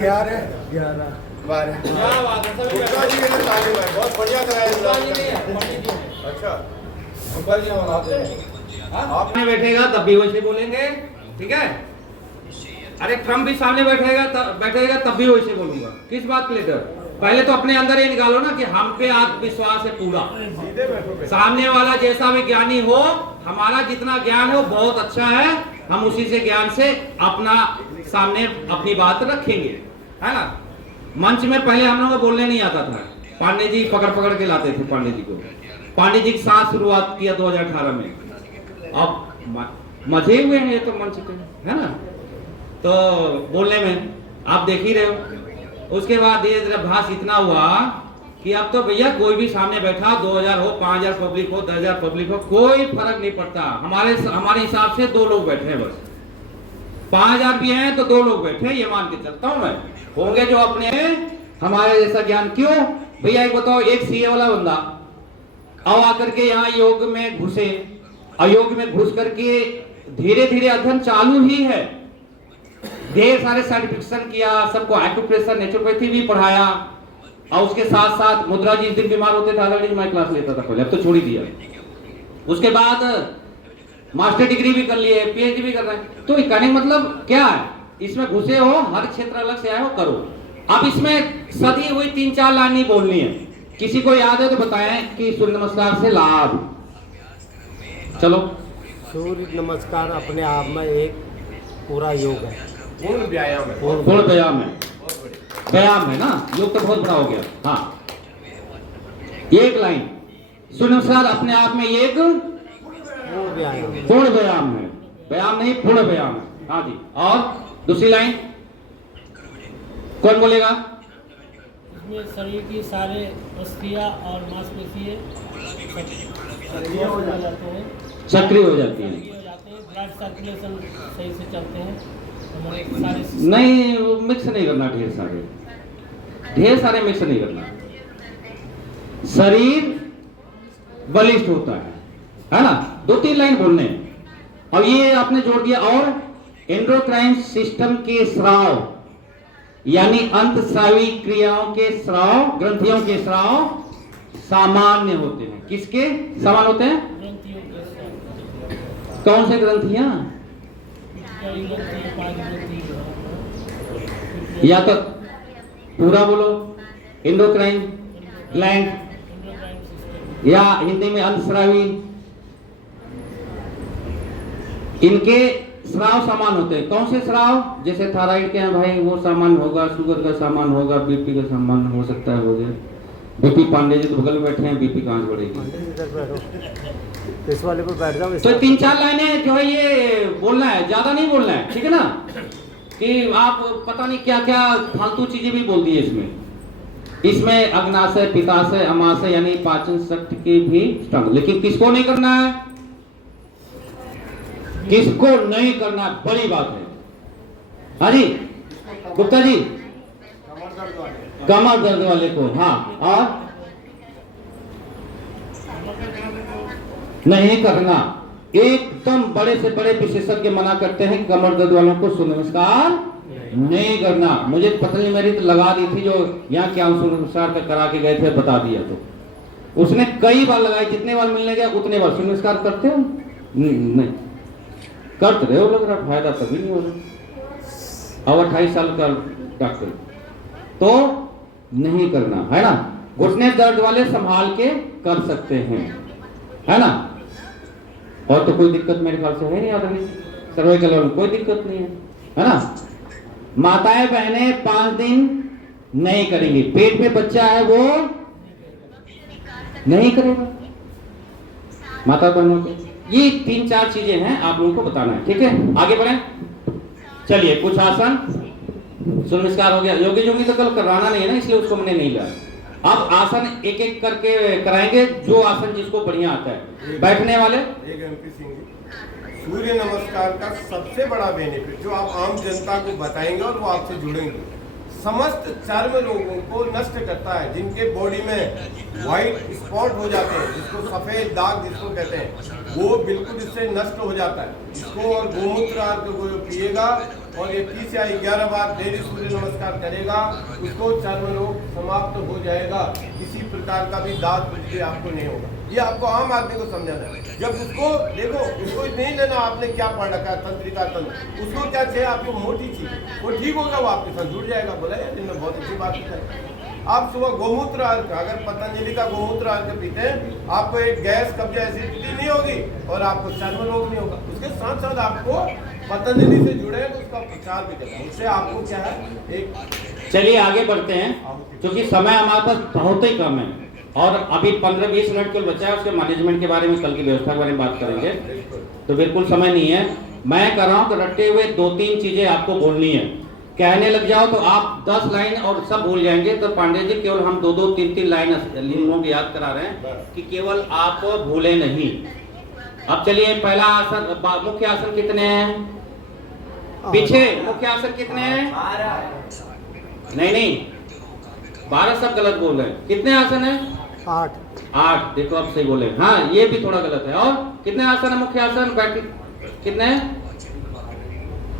11 11 12। क्या बात है, सभी गुप्ता जी के लिए ताली मारें, बहुत बढ़िया कराया गुप्ता जी इन्होंने। नहीं है, पंडित जी हैं। अच्छा गुप्ता जी बनाते हैं। आप में बैठेगा तब भी वैसे बोलेंगे, ठीक है। अरे ट्रम्प भी सामने बैठेगा तब भी वैसे बोलूंगा। किस बात के लिए डर? पहले तो अपने अंदर ये निकालो ना कि हम पे आत्मविश्वास है पूरा। सीधे बैठो बेटा। सामने वाला जैसा भी ज्ञानी हो, हमारा जितना ज्ञान है वो बहुत अच्छा है, हम उसी से ज्ञान से अपना सामने अपनी बात रखेंगे, है ना। मंच में पहले हम लोगों को बोलने नहीं आता था, पांडे जी पकड़ के लाते थे पांडे जी को। पांडे जी के साथ शुरुआत किया 2018 में। अब मजे हुए हैं ये तो मंच पे, है ना। तो बोलने में आप देख ही रहे हो। उसके बाद धीरे धीरे अभ्यास इतना हुआ कि अब तो भैया कोई भी सामने बैठा, 2000 हो, 5000 पब्लिक हो, 10,000 पब्लिक हो, कोई फर्क नहीं पड़ता। हमारे हिसाब से 2 लोग बैठे हैं बस। 5000 भी हैं तो 2 लोग बैठे हैं, ये मान के चलता हूं मैं। होंगे जो अपने हमारे जैसा ज्ञान। क्यों भैया एक बताओ, एक सीए वाला बंदा अब आकर के यहाँ योग में घुसे, अयोग में घुस करके धीरे धीरे अध्ययन चालू ही है, ढेर सारे सर्टिफिकेशन किया, सबको एक्यूप्रेशर नेचुरोपैथी भी पढ़ाया, और उसके साथ साथ मुद्रा जी दिन बीमार होते थे, आधा मैं क्लास लेता था पहले, अब तो छोड़ ही दिया। उसके बाद मास्टर डिग्री भी कर लिए, पीएचडी भी कर रहे हैं। तो कहने मतलब क्या है, इसमें घुसे हो, हर क्षेत्र अलग से आए हो, करो। अब इसमें सदी हुई 3-4 लाइन नहीं बोलनी है। किसी को याद है तो बताएं कि सूर्य नमस्कार से लाभ। चलो। सूर्य नमस्कार अपने आप में एक पूरा योग है, पूर्ण व्यायाम है। पूर्ण व्यायाम है, व्यायाम है ना, योग तो बहुत बड़ा हो गया। हाँ, एक लाइन, सूर्य नमस्कार अपने आप में एक पूर्ण व्यायाम है, व्यायाम नहीं पूर्ण व्यायाम है। हाँ जी। और दूसरी लाइन कौन बोलेगा? इसमें शरीर की सारे अस्थियां और मांसपेशियां सक्रिय हो जाते हैं, सक्रिय हो जाती है। ब्लड सर्कुलेशन सही से चलते हैं, हमारे सारे नहीं, मिक्स नहीं करना, ढेर सारे मिक्स नहीं करना। शरीर बलिष्ठ होता है ना। 2-3 लाइन बोलने हैं। और ये आपने जोड़ दिया, और एंडोक्राइन सिस्टम के स्राव यानी अंतस्रावी क्रियाओं के स्राव, ग्रंथियों के स्राव सामान्य होते हैं। किसके समान होते हैं? ग्रंथियों के साथ कौन से ग्रंथियां? पित्तकारी ग्रंथि, पाद ग्रंथि, या तो पूरा बोलो, एंडोक्राइन ग्लैंड, एंडोक्राइन सिस्टम, या हिंदी में अंतस्रावी। इनके स्राव सामान होते हैं। कौन से स्राव? जैसे थायराइड के हैं भाई, वो सामान होगा, शुगर का सामान होगा, बीपी का सामान हो सकता है, हो गया। बीपी पांडे जी तो बगल में बैठे हैं, बीपी कहाँ से बढ़ेगी? इस वाले पर बैठ जाओ। तो 3-4 लाइनें जो है ये बोलना है, ज्यादा नहीं बोलना है, ठीक है ना? कि आप पता नहीं क्या क्या फालतू चीजें भी बोल दी है इसमें अग्नाशय, पित्ताशय, अमाशय यानी पाचन शक्ति की भी स्ट्रंग। लेकिन किसको नहीं करना है? किसको नहीं करना है? बड़ी बात है। हाँ जी गुप्ता जी, कमर दर्द वाले को, हाँ, और नहीं करना। एकदम बड़े से बड़े विशेषज्ञ मना करते हैं कि कमर दर्द वालों को सूर्य नमस्कार नहीं करना। मुझे पतली मेरी तो लगा दी थी, जो यहाँ क्या सूर्य नमस्कार का करा के गए थे, बता दिया। तो उसने कई बार लगाई, जितने बार मिलने गया उतने बार। सूर्य नमस्कार करते हो? नहीं करते रहे हो, लग रहा फायदा कभी नहीं हो रहा। अब 28 साल का डॉक्टर, तो नहीं करना है ना। घुटने दर्द वाले संभाल के कर सकते हैं, है ना। और तो कोई दिक्कत मेरे ख्याल से है नहीं, आदमी सर्वाइकल में कोई दिक्कत नहीं है ना। माताएं बहनें 5 दिन नहीं करेंगी। पेट में बच्चा है वो नहीं करेगा, माता बहनों को। ये 3-4 चीजें हैं, आप लोगों को बताना है, ठीक है। आगे बढ़े, चलिए। कुछ आसन, सूर्य नमस्कार हो गया। योगी जोगी तो कल करवाना नहीं है ना, इसलिए उसको मैंने नहीं लिया। अब आसन एक एक करके कराएंगे, जो आसन जिसको बढ़िया आता है। बैठने वाले, एक MP सिंह जी, सूर्य नमस्कार का सबसे बड़ा बेनिफिट जो आप आम जनता को बताएंगे और वो आपसे जुड़ेंगे, समस्त चर्म रोगों को नष्ट करता है। जिनके बॉडी में व्हाइट स्पॉट हो जाते हैं, जिसको सफेद दाग जिसको कहते हैं, वो बिल्कुल इससे नष्ट हो जाता है। इसको और गोमूत्र अर्घ को जो पिएगा और ये 30 या 11 बार डेली सूर्य नमस्कार करेगा, उसको चर्म रोग समाप्त हो जाएगा। किसी प्रकार का भी दाग कुछ आपको नहीं होगा। ये आपको आम आदमी को समझाना है। जब उसको देखो, उसको नहीं लेना आपने क्या पढ़ रखा है, तंत्रिका तंत्र, उसको क्या चाहिए? आपको मोटी चीज, वो ठीक होगा, वो आपके साथ जुड़ जाएगा। बोला यार इनमें बहुत अच्छी बात है। आप सुबह गोमूत्र अर्घ, अगर पतंजलि का गोमूत्र अर्घ पीते हैं, आपको एक गैस, कब्जा, एसिडिटी नहीं होगी और आपको चर्म रोग नहीं होगा। उसके साथ साथ आपको पतंजलि से जुड़े तो उसका प्रचार भी करना, उससे आपको क्या है एक। चलिए आगे बढ़ते हैं, क्योंकि समय हमारे पास बहुत ही कम है और अभी 15-20 मिनट केवल बचा है। उसके मैनेजमेंट के बारे में, कल की व्यवस्था के बारे में बात करेंगे, तो बिल्कुल समय नहीं है। मैं कर रहा हूँ कि रट्टे हुए 2-3 चीजें आपको बोलनी है। कहने लग जाओ तो आप 10 लाइन और सब भूल जाएंगे। तो पांडे जी केवल हम 2-2, 3-3 लाइन लिंगों को याद करा रहे हैं कि केवल आप भूले नहीं। अब चलिए, पहला आसन, मुख्य आसन कितने हैं? पीछे मुख्य आसन कितने हैं? 12। नहीं 12 सब गलत बोल रहे हैं। कितने आसन है? 8। देखो अब सही बोले। हाँ, ये भी थोड़ा गलत है। और कितने आसन है? मुख्य आसन बैठ कितने हैं?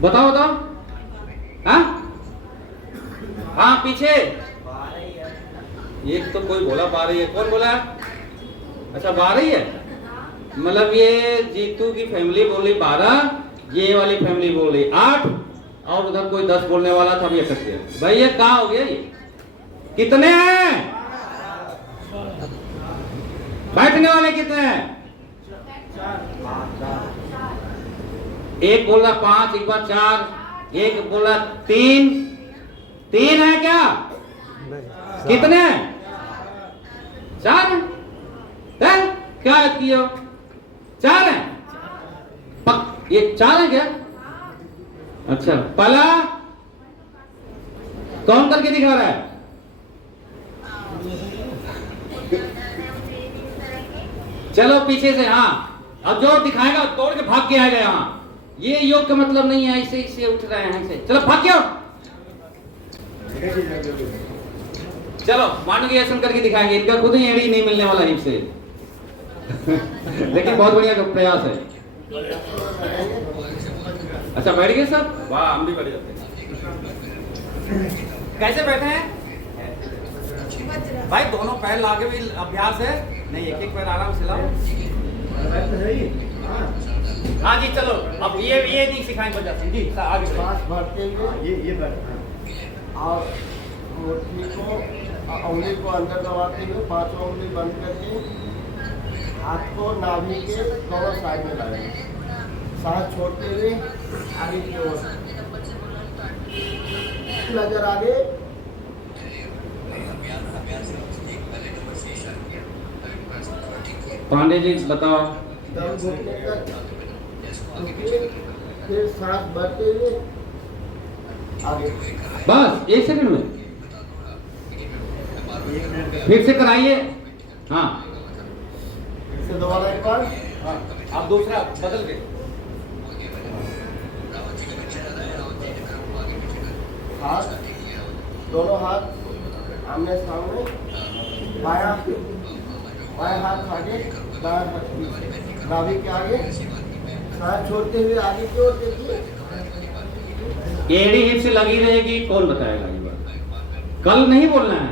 बताओ। हाँ पीछे एक तो कोई बोला 12 ही है। कौन बोला? अच्छा 12 ही है। मतलब ये जीतू की फैमिली बोली 12, ये वाली फैमिली बोल रही 8 और उधर कोई 10 बोलने वाला था, अभी अटक गया। भाई ये कहाँ हो गया? ये कितने हैं? बैठने वाले कितने हैं? एक बोला 5, एक बार 4, एक बोला 3 है क्या? कितने? 4 है? क्या किया? 4 है? ये 4 है क्या? अच्छा, पहला कौन करके दिखा रहा है? चलो पीछे से। हाँ, अब जो दिखाएगा तोड़ के भाग के आएगा। यहाँ ये योग का मतलब नहीं है ऐसे ऐसे उठ रहे हैं ऐसे। चलो भाग क्यों? चलो मांडवी आसन करके दिखाएंगे। इनका खुद ही एड़ी नहीं मिलने वाला इनसे। लेकिन बहुत बढ़िया प्रयास है। अच्छा बैठ गए सब? वाह, हम भी बैठ जाते हैं। कैसे बैठे हैं भाई? दोनों पैर लाके भी अभ्यास है नहीं? एक पैर आराम से लाओ। हाँ जी चलो। अब ये नहीं सिखाएंगे बच्चा जी। आगे सांस भरते हुए ये बैठना और मुट्ठी को, उंगली को अंदर दबाते हुए 5 उंगली बंद करके हाथ को नाभि के दोनों साइड में लगाएंगे। सांस छोड़ते हुए आगे की ओर, नजर आगे, पांडे जी बताओ। दम घुटने तक रुकिए, फिर सांस भरते हुए आगे। बस 1 सेकंड में फिर से कराइए। हाँ फिर से दोबारा एक बार। आप दूसरा बदल के। हाथ, दोनों हाथ आमने सामने, बायां हाथ आगे, दायां हाथ पीछे, नाभि के आगे, सांस छोड़ते हुए आगे की ओर देखिए। एड़ी हिप से लगी रहेगी, कौन बताएगा ये बात? कल नहीं बोलना है,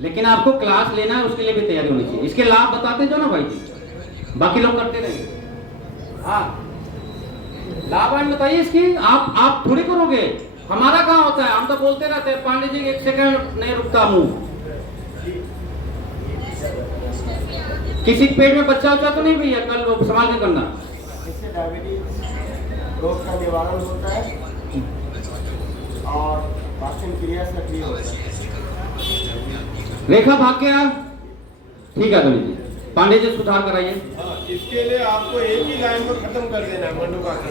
लेकिन आपको क्लास लेना है, उसके लिए भी तैयारी होनी चाहिए। इसके लाभ बताते जो ना भाई जी, बाकी लोग करते नहीं। हाँ लाभ आज बताइए इसकी। आप थोड़ी करोगे, हमारा कहाँ होता है, हम तो बोलते रहते हैं। पांडे जी 1 सेकंड नहीं रुकता मुंह। किसी के पेट में बच्चा उच्चा तो नहीं भैया, कल वो संभाल के करना। इससे डायबिटीज रोग का निवारण होता है और पाचन क्रिया सक्रिय होता है। रेखा भाग के यार। ठीक है जी, पांडे जी सुधार कराइए। इसके लिए आपको एक ही लाइन में खत्म कर देना है मंडूका का।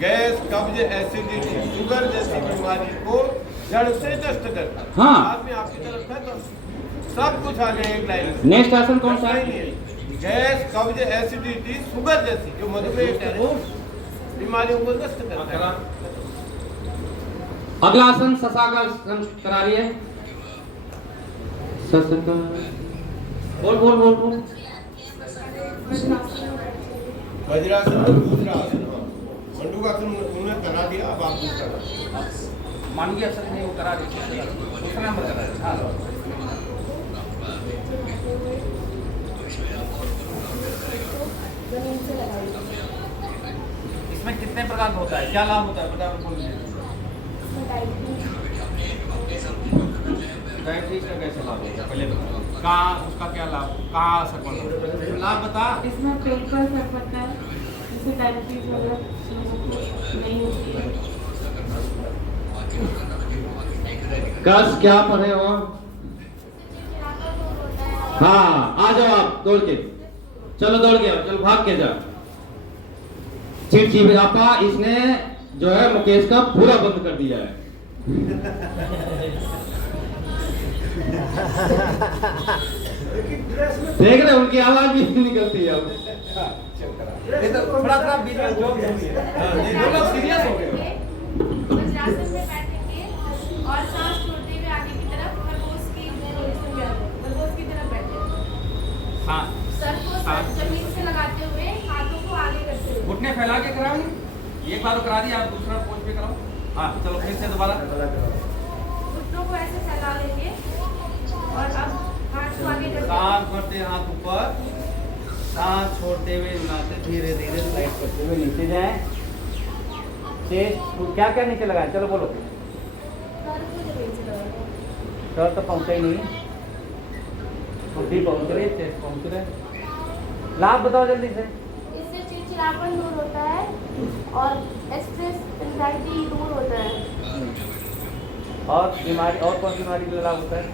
गैस, कब्ज, एसिडिटी, शुगर जैसी बीमारी को जड़ से नष्ट करता है। हाँ। आदमी आपकी तरफ है तो सब कुछ आ जाए एक लाइन में। नेक्स्ट आसन कौन सा है? गैस, कब्ज, एसिडिटी, शुगर जैसी जो मधुमेह बीमारियों को नष्ट करता है। अगला आसन ससा का आसन करा रही है। ससा बोल बोल बोल बोल। वज्रासन और दूसरा आसन, मंडूकासन उन्होंने करा दिया, अब आप दूसरा मानवीय आसन में वो करा दीजिए, दूसरा नंबर करा दीजिए। हाँ इसमें कितने प्रकार का होता है, क्या लाभ होता है बता बोलिए। डायबिटीज का कैसे लाभ होता है पहले बताओ, कहाँ उसका क्या लाभ, कहाँ असर पड़ता है, लाभ बता। इसमें पेट पर असर पड़ता है, इससे डायबिटीज वगैरह नहीं होती है। कस क्या पढ़े हो? हाँ आ जाओ आप दौड़ के, चलो दौड़ के आओ, चलो भाग के जाओ। चिड़चिड़ापा इसने जो है मुकेश का पूरा बंद कर दिया है। देख रहे उनकी आवाज भी निकलती है अब। ये तो थोड़ा थोड़ा बीच में जोक ये लोग सीरियस हो गए। वज्रासन में बैठेंगे और सांस छोड़ते हुए आगे की तरफ खरगोश की तरफ बैठे। हाँ सर को जमीन से लगाते हुए हाथों को आगे करते हुए। घुटने फैला के कराओ। एक बार करा दिया, आप दूसरा पोज पे कराओ। हाँ चलो फिर से दोबारा। घुटनों को ऐसे फैला लेंगे और अब हाथ को आगे करते सांस भरते हाथ ऊपर, सांस छोड़ते हुए हिलाते धीरे धीरे स्लाइड करते हुए नीचे जाएं। चेस्ट क्या क्या नीचे लगाएं, चलो बोलो। सर को जमीन से लगाओ। सर तो पहुंचा ही नहीं, बुद्धि पहुंच रही, चेस्ट पहुंच रहे। लाभ बताओ जल्दी से। इससे चिड़चिड़ापन दूर होता है और स्ट्रेस एंजाइटी दूर होता है। और बीमारी, और कौन सी बीमारी का लाभ होता है?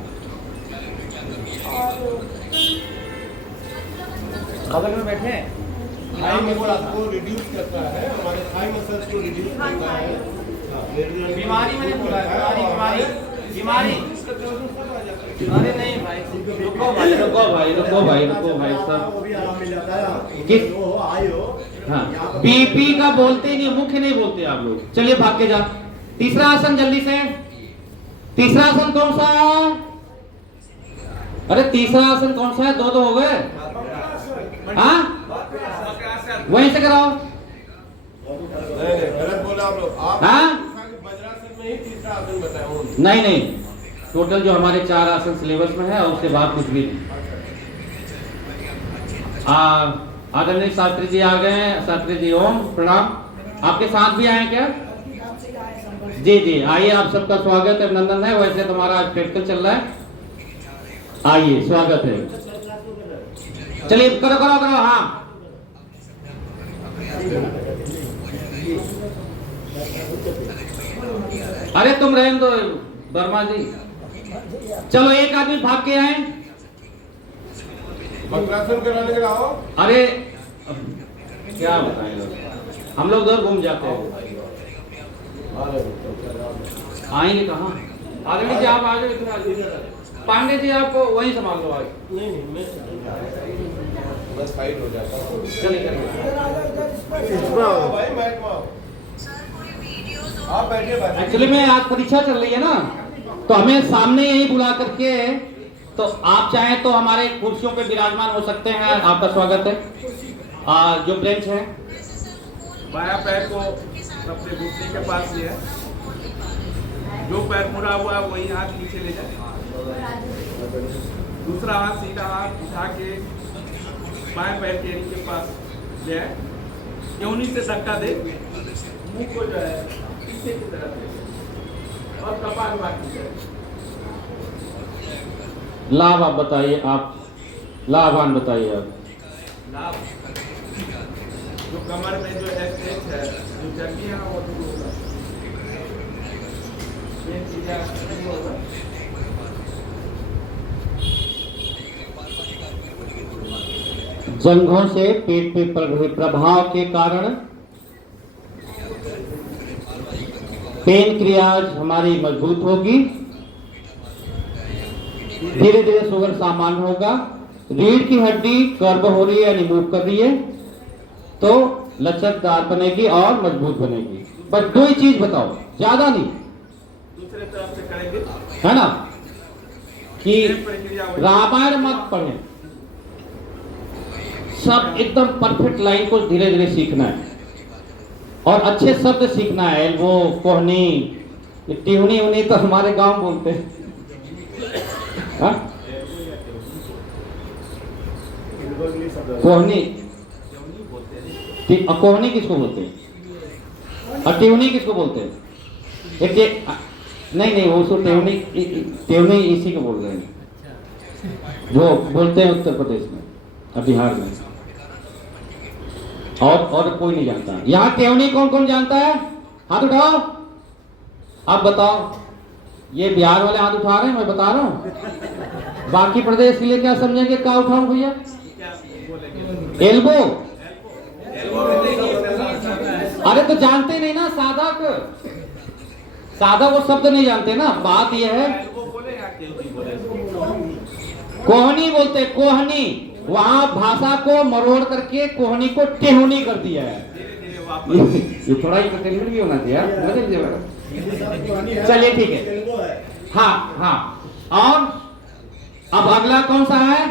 और बगल में बैठे हैं, थाई मसल्स को रिड्यूस करता है, हमारे थाई मसल्स को रिड्यूस करता है। बीमारी मैंने बोला है, बीमारी बीमारी। अरे नहीं भाई, रुको भाई रुको भाई रुको भाई रुको भाई सब। वो भी आराम मिल जाता है। किस- वो आयो हाँ बीपी का बोलते नहीं, मुख्य नहीं बोलते आप लोग। चलिए भाग के जा। तीसरा आसन जल्दी से। तीसरा आसन कौन सा है? अरे तीसरा आसन कौन सा है? दो हो गए। हाँ वहीं से कराओ। गलत बोला आप लोग। आप हाँ? वज्रासन में ही तीसरा आसन बताया हूँ। नहीं नहीं, टोटल जो हमारे 4 आसन सिलेबस में है उसके बाद कुछ भी नहीं। आदरणीय शास्त्री जी आ गए हैं। शास्त्री जी ओम प्रणाम। आपके साथ भी आए क्या? जी जी आइए, आप सबका स्वागत है, अभिनंदन है। वैसे तुम्हारा आज प्रैक्टिकल चल रहा है, आइए स्वागत है। चलिए करो करो करो। हाँ अरे तुम रहने दो वर्मा जी, चलो एक आदमी भाग के आए। वक्रासन कराने के लाओ। अरे क्या बताएं लोग, हम लोग उधर घूम जाते हैं। आएंगे कहाँ? आदमी जी आप आ जाओ, इधर आ जाओ। पांडे जी आप वहीं संभाल लो आज। बस फाइट हो जाता है। चलिए भाई मैट में आओ। आप बैठिए बैठिए। एक्चुअली में आज परीक्षा चल रही है ना, तो हमें सामने यही बुला करके, तो आप चाहें तो हमारे कुर्सियों पे विराजमान हो सकते हैं। आपका स्वागत है। जो बेंच है, बाया पैर को सबसे घुटने के पास ले है, जो पैर मुड़ा हुआ है वही हाथ नीचे ले जाए, दूसरा हाथ सीधा हाथ उठा के बाएं पैर के एड़ी के पास ले आए, यूनी से धक्का दे, मुंह को जो है पीछे की तरफ ले और कपालभाति जाए। लाभ आप बताइए, आप लाभान बताइए आप। लाभ जो कमर में जो स्ट्रेच है, जो चर्बी है वो दूर होगा, ये चीजें दूर होगा। जंघों से पेट पे पड़ रहे प्रभाव के कारण पेनक्रियाज हमारी मजबूत होगी, धीरे धीरे शुगर सामान्य होगा, रीढ़ की हड्डी कर्व हो रही है यानी मूव कर रही है, तो लचकदार बनेगी और मजबूत बनेगी। बस दो ही चीज बताओ, ज्यादा नहीं, दूसरे तरफ से करेंगे है ना, कि रामायण मत पढ़ें, सब एकदम परफेक्ट लाइन को धीरे धीरे सीखना है और अच्छे शब्द सीखना है। वो कोहनी, टिहनी उनी तो हमारे गांव बोलते हैं। हाँ? कोहनी, कोहनी किसको बोलते हैं और टिहनी किसको बोलते हैं? नहीं वो उसको टिहनी इसी को बोल रहे हैं जो बोलते हैं उत्तर प्रदेश में और बिहार में, और कोई नहीं जानता। यहाँ टेवनी कौन कौन जानता है? हाथ उठाओ। अब बताओ, ये बिहार वाले हाथ उठा रहे हैं, मैं बता रहा हूँ। बाकी प्रदेश के लिए क्या समझेंगे? क्या उठाऊं भैया? एल्बो। अरे तो जानते नहीं ना साधक, साधक वो शब्द नहीं जानते ना। बात यह है, कोहनी बोलते, कोहनी, वहां भाषा को मरोड़ करके कोहनी को टेहनी कर दिया है। ये थोड़ा ही कंटेनमेंट भी होना चाहिए। चलिए ठीक है, हाँ। और अब अगला कौन सा है?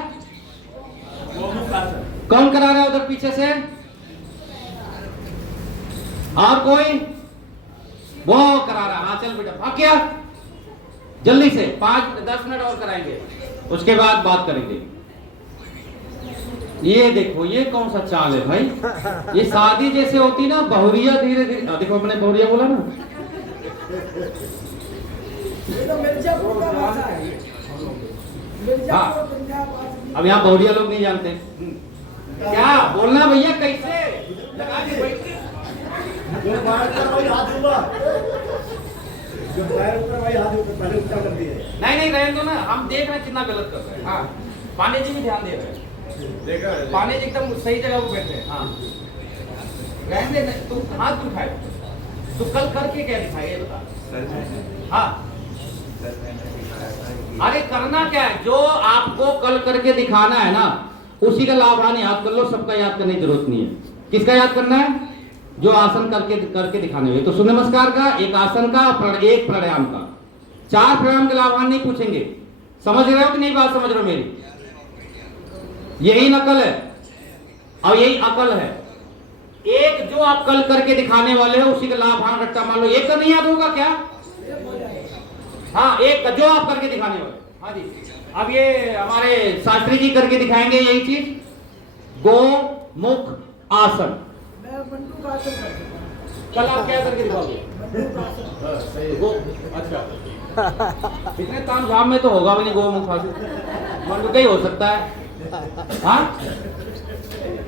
कौन करा रहा है उधर पीछे से? और कोई? वो करा रहा है। हाँ चल बेटा, भाग गया जल्दी से। 5-10 मिनट और कराएंगे, उसके बाद बात करेंगे। ये देखो, ये कौन सा चाल है भाई? ये शादी जैसे होती ना, बहुरिया धीरे धीरे। देखो मैंने बहुरिया बोला ना, हाँ। अब यहाँ बहुरिया लोग नहीं जानते क्या बोलना भैया, कैसे लगा के बैठे। नहीं रहने दो ना, हम देख रहे हैं कितना गलत कर रहे हैं। हाँ, पांडे जी भी ध्यान दे रहे हैं। पानी एकदम सही जगह को बैठे हैं। हाँ, रहने दे, तू हाथ उठाए, तू कल करके क्या दिखाए बता। हाँ, अरे करना क्या है, जो आपको कल करके दिखाना है ना, उसी का लाभान याद कर लो। सबका याद करने की जरूरत नहीं है। किसका याद करना है? जो आसन करके दिखाने हुए। तो सूर्य नमस्कार का, एक आसन का और एक प्राणायाम का, 4 प्राणायाम के लाभान नहीं पूछेंगे। समझ रहे हो कि नहीं? बात समझ रहे हो मेरी? यही नकल है और यही अकल है। एक जो आप कल करके दिखाने वाले हो, उसी का लाभान रट्टा मान लो। एक का नहीं याद होगा क्या? हाँ, एक का जो आप करके दिखाने वाले। हाँ जी, अब ये हमारे शास्त्री जी करके दिखाएंगे यही चीज, गो मुख आसन। कल आप क्या करके दिखाओगे? अच्छा, इतने काम झाम में तो होगा भी नहीं गो मुख आसन, मन को कहीं हो सकता है। हाँ,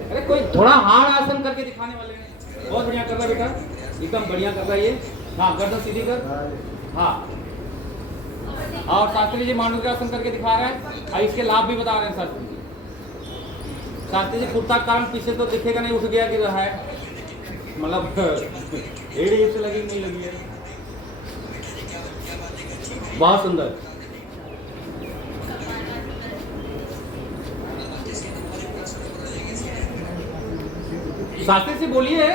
अरे कोई थोड़ा हार्ड आसन करके दिखाने वाले हैं। बहुत बढ़िया कर रहा बेटा। एकदम बढ़िया कर रहा है ये। हाँ गर्दन सीधी कर। हाँ और शास्त्री जी मांडूक्यासन करके दिखा रहे हैं और इसके लाभ भी बता रहे हैं शास्त्री जी। शास्त्री जी कुर्ता के कारण पीछे तो दिखेगा नहीं, उठ गया कि रहा है, मतलब एड़ी से लगी नहीं लगी है। बहुत सुंदर। शास्त्री से बोलिए।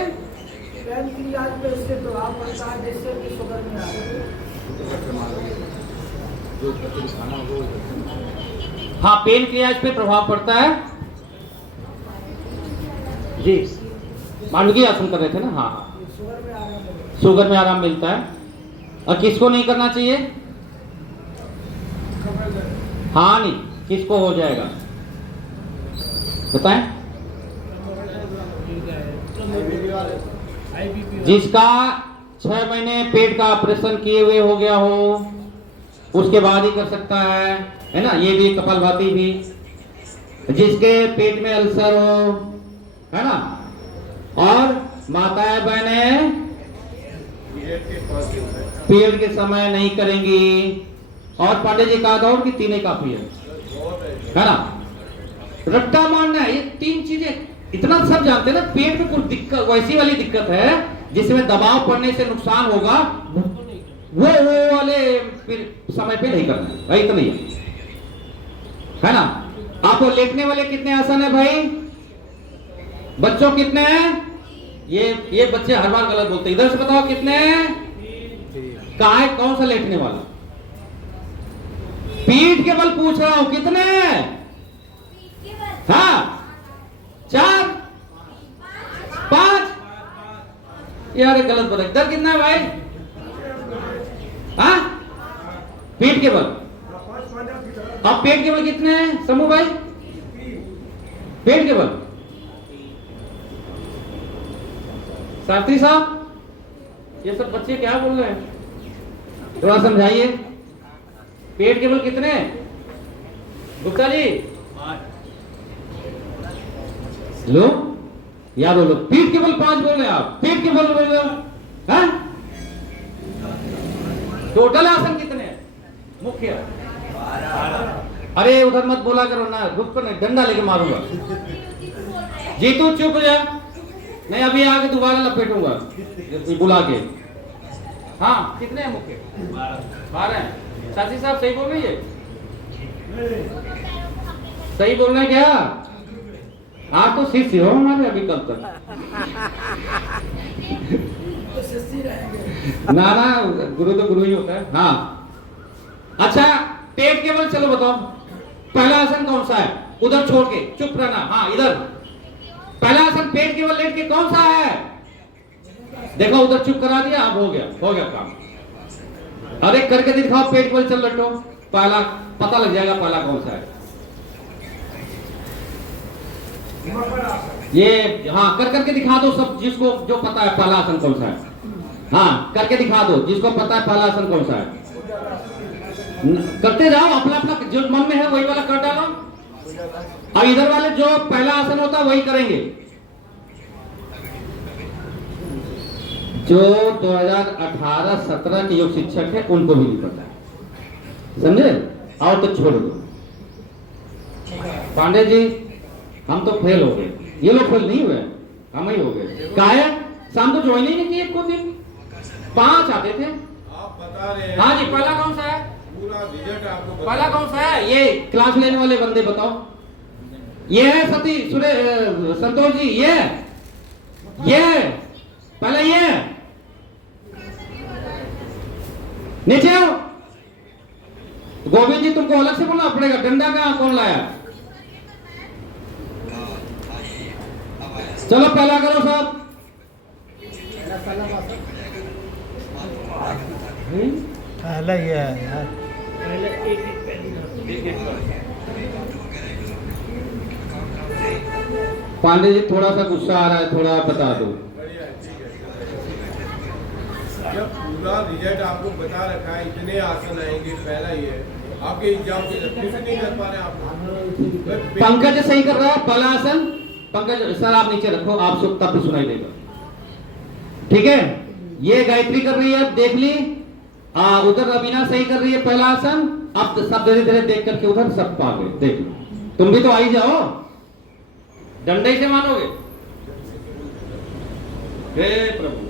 हाँ पेन क्रिया पे प्रभाव पड़ता है जी। मांडूक्य आसन कर रहे थे ना। हाँ शुगर में आराम मिलता है। और किसको नहीं करना चाहिए? हाँ नहीं, किसको हो जाएगा बताएं? जिसका 6 महीने पेट का ऑपरेशन किए हुए हो गया हो उसके बाद ही कर सकता है ना। ये भी कपालभाति भी। जिसके पेट में अल्सर हो, है ना, और माताएं बहनें पीरियड के समय नहीं करेंगी। और पांडे जी कहा था कि 3 ही काफी है ना। रट्टा मारना है, ये 3 चीजें इतना सब जानते हैं ना। पेट में कुछ दिक्कत, वैसी वाली दिक्कत है जिसमें दबाव पड़ने से नुकसान होगा, वो वाले फिर समय पे नहीं करना है, इतना ही है ना। आपको लेटने वाले कितने आसन है भाई? बच्चों कितने हैं? ये बच्चे हर बार गलत बोलते हैं। इधर से बताओ कितने हैं? कहा है कौन सा लेटने वाला? पीठ के बल पूछ रहा हूं कितने हैं? हाँ 4 5 यार गलत बता। इधर कितना है भाई? हाँ पीठ के बल। अब पेट के बल कितने हैं समूह भाई? पेट के बल शास्त्री साहब ये सब बच्चे क्या बोल रहे हैं? थोड़ा समझाइए। पेट के बल कितने? गुप्ता जी लो याद बोलो। पीठ के बल 5 बोल रहे हैं आप, पेट के बल बोल रहे हो। हाँ? टोटल आसन कितने हैं? मुख्य अरे उधर मत बोला करो ना, रुक कर नहीं, डंडा लेके मारूंगा। जीतू चुप हो जा, नहीं अभी आगे दोबारा लपेटूंगा बुला के। हाँ कितने हैं मुख्य? 12 हैं। शास्त्री साहब सही बोल रही है? सही बोल रहे हैं क्या? आप तो शिष्य हो हमारे अभी कल तक। ना गुरु तो गुरु ही होता है। हाँ अच्छा पेट के बल चलो बताओ पहला आसन कौन सा है? उधर छोड़ के चुप रहना। हाँ इधर पहला आसन पेट के बल लेट के कौन सा है? देखो उधर चुप करा दिया, अब हो गया काम। अरे करके दिखाओ पेट के बल चल लटो, पहला पता लग जाएगा पहला कौन सा है ये। हाँ कर करके दिखा दो सब, जिसको जो पता है पहला आसन कौन सा है। हाँ करके दिखा दो जिसको पता है पहला आसन कौन सा है। करते जाओ, अपना अपना जो मन में है वही वाला कर डालो। और इधर वाले जो पहला आसन होता है वही करेंगे। जो 2018-17 के योग शिक्षक है उनको भी नहीं पता है, समझे? और तो छोड़ दो। पांडे जी हम तो फेल हो गए, ये लोग फेल नहीं हुए, हम ही हो गए। काहे? शाम को ज्वाइन ही नहीं किए, को दिन 5 आते थे। आप बता रहे हैं। हाँ जी पहला कौन सा है? पूरा रिजल्ट आपको पहला कौन सा है? ये क्लास लेने वाले बंदे बताओ। ये है संतोष जी, ये पहला ये नीचे आओ। गोविंद जी तुमको अलग से बोलना पड़ेगा। डंडा कहाँ कौन लाया? चलो पहला करो सब। पहला ये है यार। पहले एक पांडे जी थोड़ा सा गुस्सा आ रहा है, थोड़ा बता दो। जब पूरा रिजल्ट आपको बता रखा है, इतने आसन आएंगे, पहला ये है आपके एग्जाम के फिर से नहीं कर पा रहे आप। पंकज सही कर रहा है पहला आसन। पंकज सर आप नीचे रखो, आप तब भी सुनाई देगा, ठीक है? ये गायत्री कर रही है, अब देख ली। उधर रवीना सही कर रही है पहला आसन। अब तो सब धीरे धीरे देख करके उधर सब पा गए। देख लो, तुम भी तो आई जाओ, डंडे से मानोगे। हे प्रभु,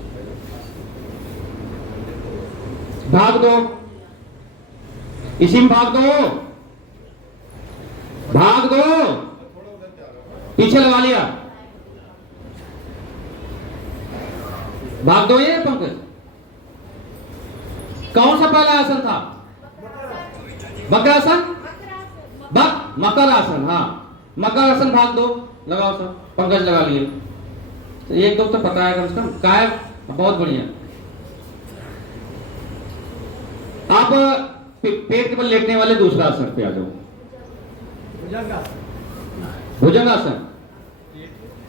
भाग दो, इसी में भाग दो, भाग दो, पीछे लगा लिया, भाग दो। ये पंकज, कौन सा पहला आसन था? वक्रासन, मकर आसन। हाँ, मकर आसन, भाग दो, लगाओ सर। पंकज लगा लिए, तो एक दो तो पता है कम से कम। काय, बहुत बढ़िया। आप पेट के बल लेटने वाले दूसरा आसन पे आ जाओ, भुजंगासन,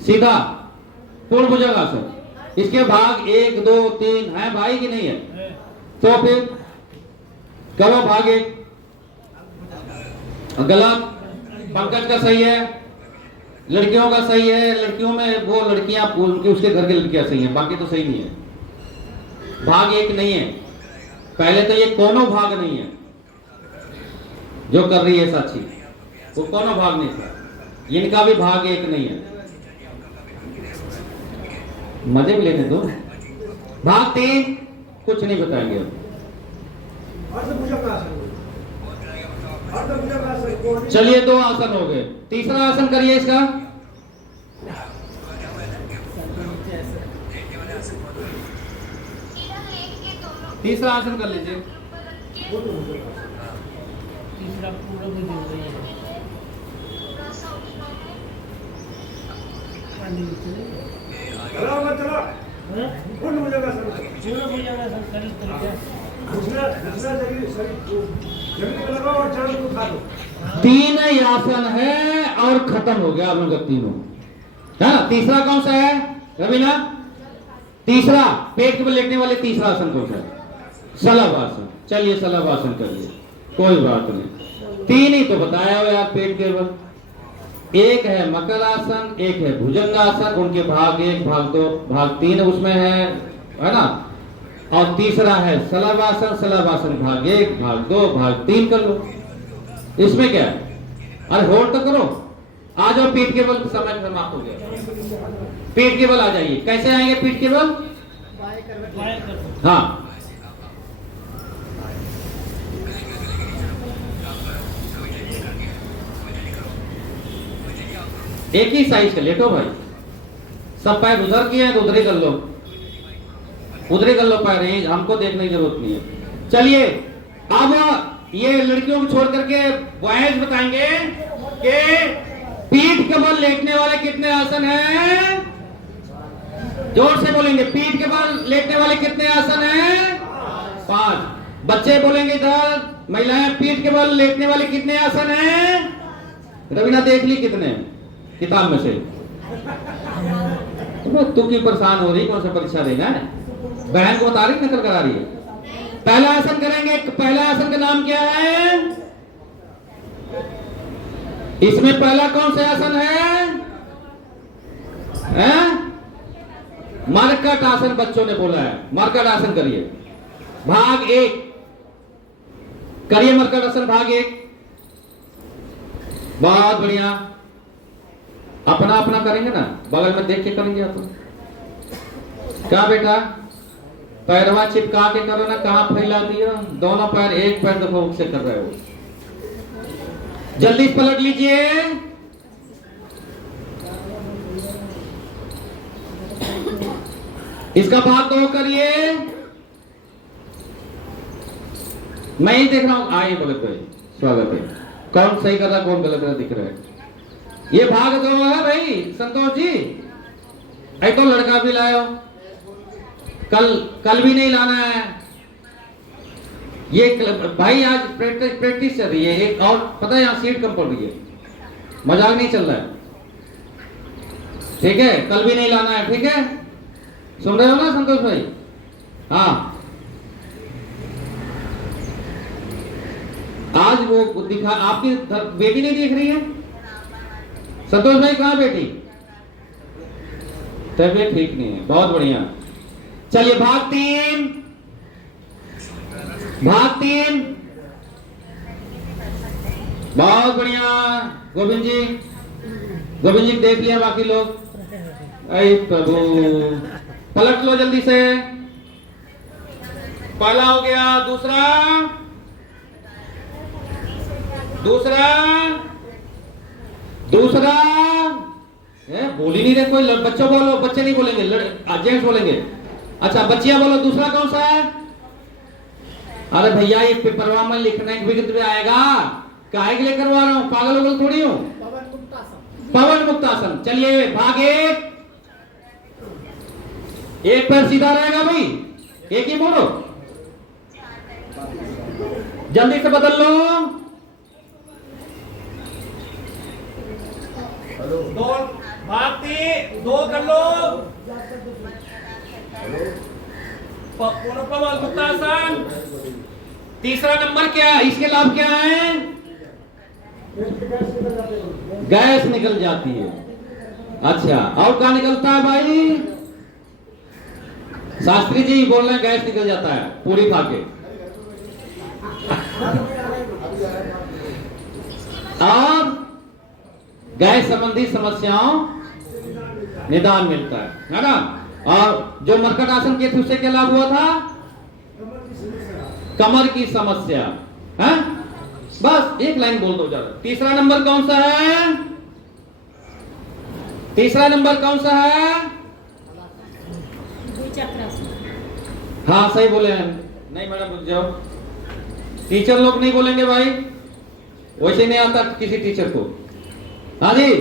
सीधा पूर्ण भुजंगासन। इसके भाग 1 2 3 है भाई कि नहीं है? तो फिर करो भाग 1। गलत, पंकज का सही है, लड़कियों का सही है। लड़कियों में वो लड़कियां उनके उसके घर की लड़कियां सही हैं, बाकी तो सही नहीं है। भाग 1 नहीं है। पहले तो ये कोनो भाग नहीं है जो कर रही है साक्षी, वो कोनो भाग नहीं था। इनका भी भाग 1 नहीं है। मजे भी लेने दो। भाग 3 कुछ नहीं बताएंगे अब। चलिए 2 आसन हो गए, तीसरा आसन करिए इसका। तीसरा आसन कर लीजिए। तीसरा पूरा भुजंग है। पूर्ण भुजंगासन शरीर तो क्या? 3 आसन है और खत्म हो गया आप लोग तीनों, है ना? तीसरा कौन सा है रवीना? तीसरा पेट के बल लेटने वाले तीसरा आसन कौन सा है? सलभ आसन। चलिए सलभ आसन करिए, कोई बात नहीं। 3 ही तो बताया हुआ यार पेट के बल। एक है मकर आसन, एक है भुजंगासन, उनके भाग 1 भाग 2 भाग 3 उसमें है ना? और तीसरा है सलभ आसन। सलभ आसन भाग 1 भाग 2 भाग 3 कर लो। इसमें क्या है? अरे होल्ड तो करो। आ जाओ, पीठ के बल समय समाप्त हो गया। पीठ के बल आ जाइए। कैसे आएंगे पीठ के बल? हाँ, एक ही साइज का लेटो भाई। सब पैर उधर किए हैं तो उधर ही कर लो, उधर ही कर लो पैर, हमको देखने की जरूरत नहीं है। चलिए अब ये लड़कियों को छोड़ करके बॉयज बताएंगे कि पीठ के बल लेटने वाले कितने आसन हैं? जोर से बोलेंगे, पीठ के बल लेटने वाले कितने आसन हैं? 5। बच्चे बोलेंगे इधर, महिलाएं पीठ के बल लेटने वाले कितने आसन हैं? रवीना देख ली कितने किताब में से। तू क्यों परेशान हो रही? कौन सा परीक्षा देना है? बहन को बता रही, नकल करा रही है। पहला आसन करेंगे। पहला आसन का नाम क्या है? इसमें पहला कौन सा आसन है? मरकट आसन बच्चों ने बोला है। मरकट आसन करिए, भाग 1 करिए। मरकट आसन भाग 1। बहुत बढ़िया। अपना अपना करेंगे ना, बगल में देख के करेंगे अपन। क्या बेटा, पैरवा चिपका के करो ना, कहां फैला दिया? दोनों पैर, एक पैर देखो से कर रहे हो। जल्दी पलट लीजिए। इसका भाग 2 करिए। मैं ही देख रहा हूं। आइए भगत भाई, स्वागत है। कौन सही कर रहा, कौन गलत कर दिख रहा है? ये भाग 2 है भाई संतोष जी। ऐ तो लड़का भी लाओ, कल भी नहीं लाना है। ये भाई आज प्रैक्टिस चल रही है। एक और पता है, यहाँ सीट कम पड़ रही है, मजाक नहीं चल रहा है। ठीक है, कल भी नहीं लाना है। ठीक है, सुन रहे हो ना संतोष भाई? हाँ, आज वो दिखा। आपकी बेटी नहीं देख रही है? संतोष भाई कहाँ बेटी? तबियत ठीक नहीं है। बहुत बढ़िया। चलिए भाग 3, भाग 3। बहुत बढ़िया गोविंद जी, गोविंद जी देख लिया, बाकी लोग अरे प्रभु पलट लो जल्दी से। पहला हो गया, दूसरा, दूसरा, दूसरा। बोल ही नहीं रहे कोई। बच्चों बोलो, बच्चे नहीं बोलेंगे, जेंट्स बोलेंगे। अच्छा बच्चियां बोलो, दूसरा कौन सा है? अरे भैया ये पेपरवा में लिखने भी आएगा, काहे के लिए करवा रहा हूं, पागल वगल थोड़ी हूं। पवन मुक्तासन। चलिए भाग 1, एक पैर सीधा रहेगा भाई, एक ही बोलो, जल्दी से बदल लो। दो भागती 2 कर लो। पवन मुक्तासन। तीसरा नंबर क्या है, इसके लाभ क्या है? गैस निकल जाती है। अच्छा और क्या निकलता है भाई? शास्त्री जी बोल रहे हैं गैस निकल जाता है पूरी खा के। और गैस संबंधी समस्याओं निदान मिलता है ना। और जो मरकट आसन किए थे उससे क्या लाभ हुआ था? कमर की समस्या है। बस एक लाइन बोल दो ज्यादा। तीसरा नंबर कौन सा है? तीसरा नंबर कौन सा है? हाँ सही बोले हैं। नहीं मैडम बुझ जाओ, टीचर लोग नहीं बोलेंगे भाई, वैसे नहीं आता किसी टीचर को। हाँ जी,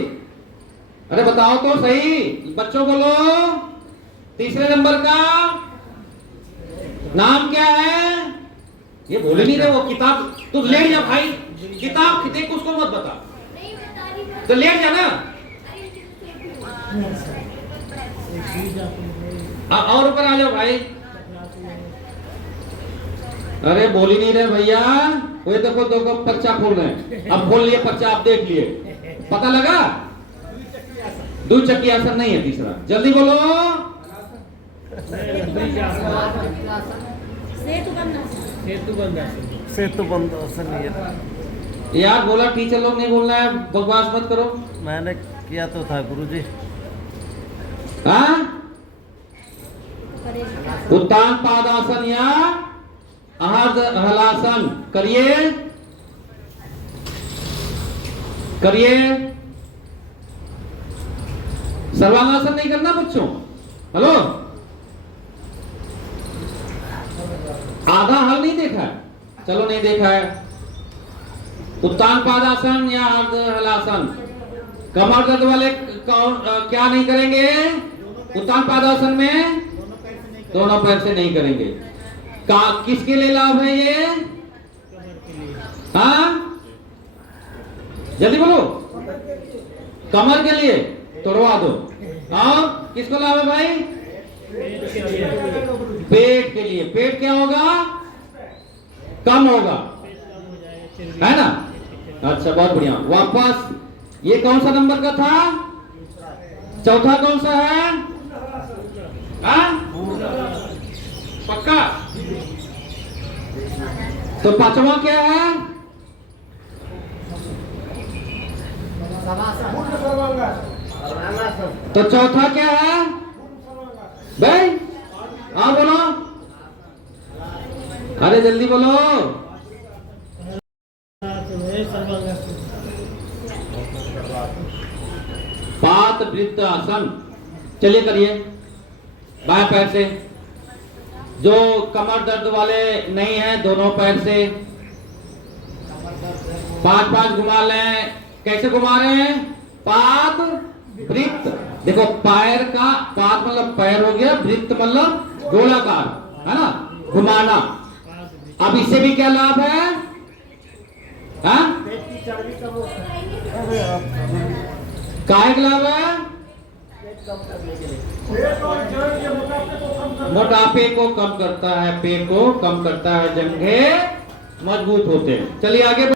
अरे बताओ तो सही, बच्चों बोलो। तीसरे नंबर का नाम क्या है? ये बोले नहीं रहे। वो किताब तू लेट जा भाई, किताब देख उसको मत बता, तो लेट जा ना। और ऊपर आ जाओ भाई। अरे बोल ही नहीं रहे भैया। वो देखो पर्चा खोल रहे हैं, अब खोल लिए पर्चा, आप देख लिए, पता लगा? द्विचक्री आसन नहीं है तीसरा, जल्दी बोलो। सेतुबंध आसन नहीं है यार बोला, टीचर लोग नहीं बोलना है, बकवास मत करो। मैंने किया तो था गुरुजी। हाँ, उत्तान पादासन या हलासन करिए, करिए। सर्वांगासन नहीं करना बच्चों। हेलो, आधा हल नहीं देखा है? चलो नहीं देखा है। उत्तान पादासन या हलासन। कमर दर्द वाले क्या नहीं करेंगे? उत्तान पादासन में दोनों पैर से नहीं करेंगे। किसके लिए लाभ है ये? हाँ जल्दी बोलो। कमर के लिए तोड़वा दो। और किसको लाभ है भाई? पेट के लिए। पेट क्या होगा? कम होगा, है ना। अच्छा बहुत बढ़िया। वापस ये कौन सा नंबर का था? चौथा कौन सा है? पक्का? तो पांचवा क्या है? तो चौथा क्या है भाई? हाँ बोलो, अरे जल्दी बोलो। पात वृत्त आसन। चलिए करिए बाएं पैर से। जो कमर दर्द वाले नहीं हैं, दोनों पैर से 5-5 घुमा लें। कैसे घुमा रहे हैं? पाद वृत्त। देखो पैर का, पाद मतलब पैर हो गया, वृत्त मतलब गोलाकार, है ना, घुमाना। अब इससे भी क्या लाभ है? हाँ? काहे का लाभ है? मोटापे को कम करता है, पेट को कम करता है, जंघे मजबूत होते हैं। चलिए आगे।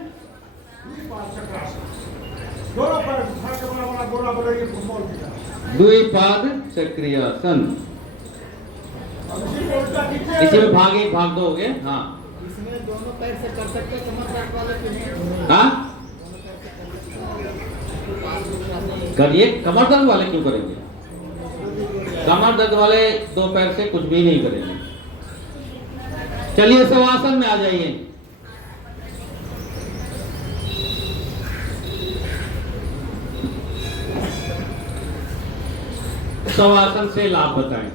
द्विपाद चक्रियासन। इसी में भाग 1 भाग 2 हो गए। हाँ इसमें दोनों पैर से कर सकते हैं, कमर दर्द वाले के लिए। हाँ करिए। कमर दर्द वाले क्यों करेंगे? कमर दर्द वाले 2 पैर से कुछ भी नहीं करेंगे। चलिए शवासन में आ जाइए। शवासन से लाभ बताएं।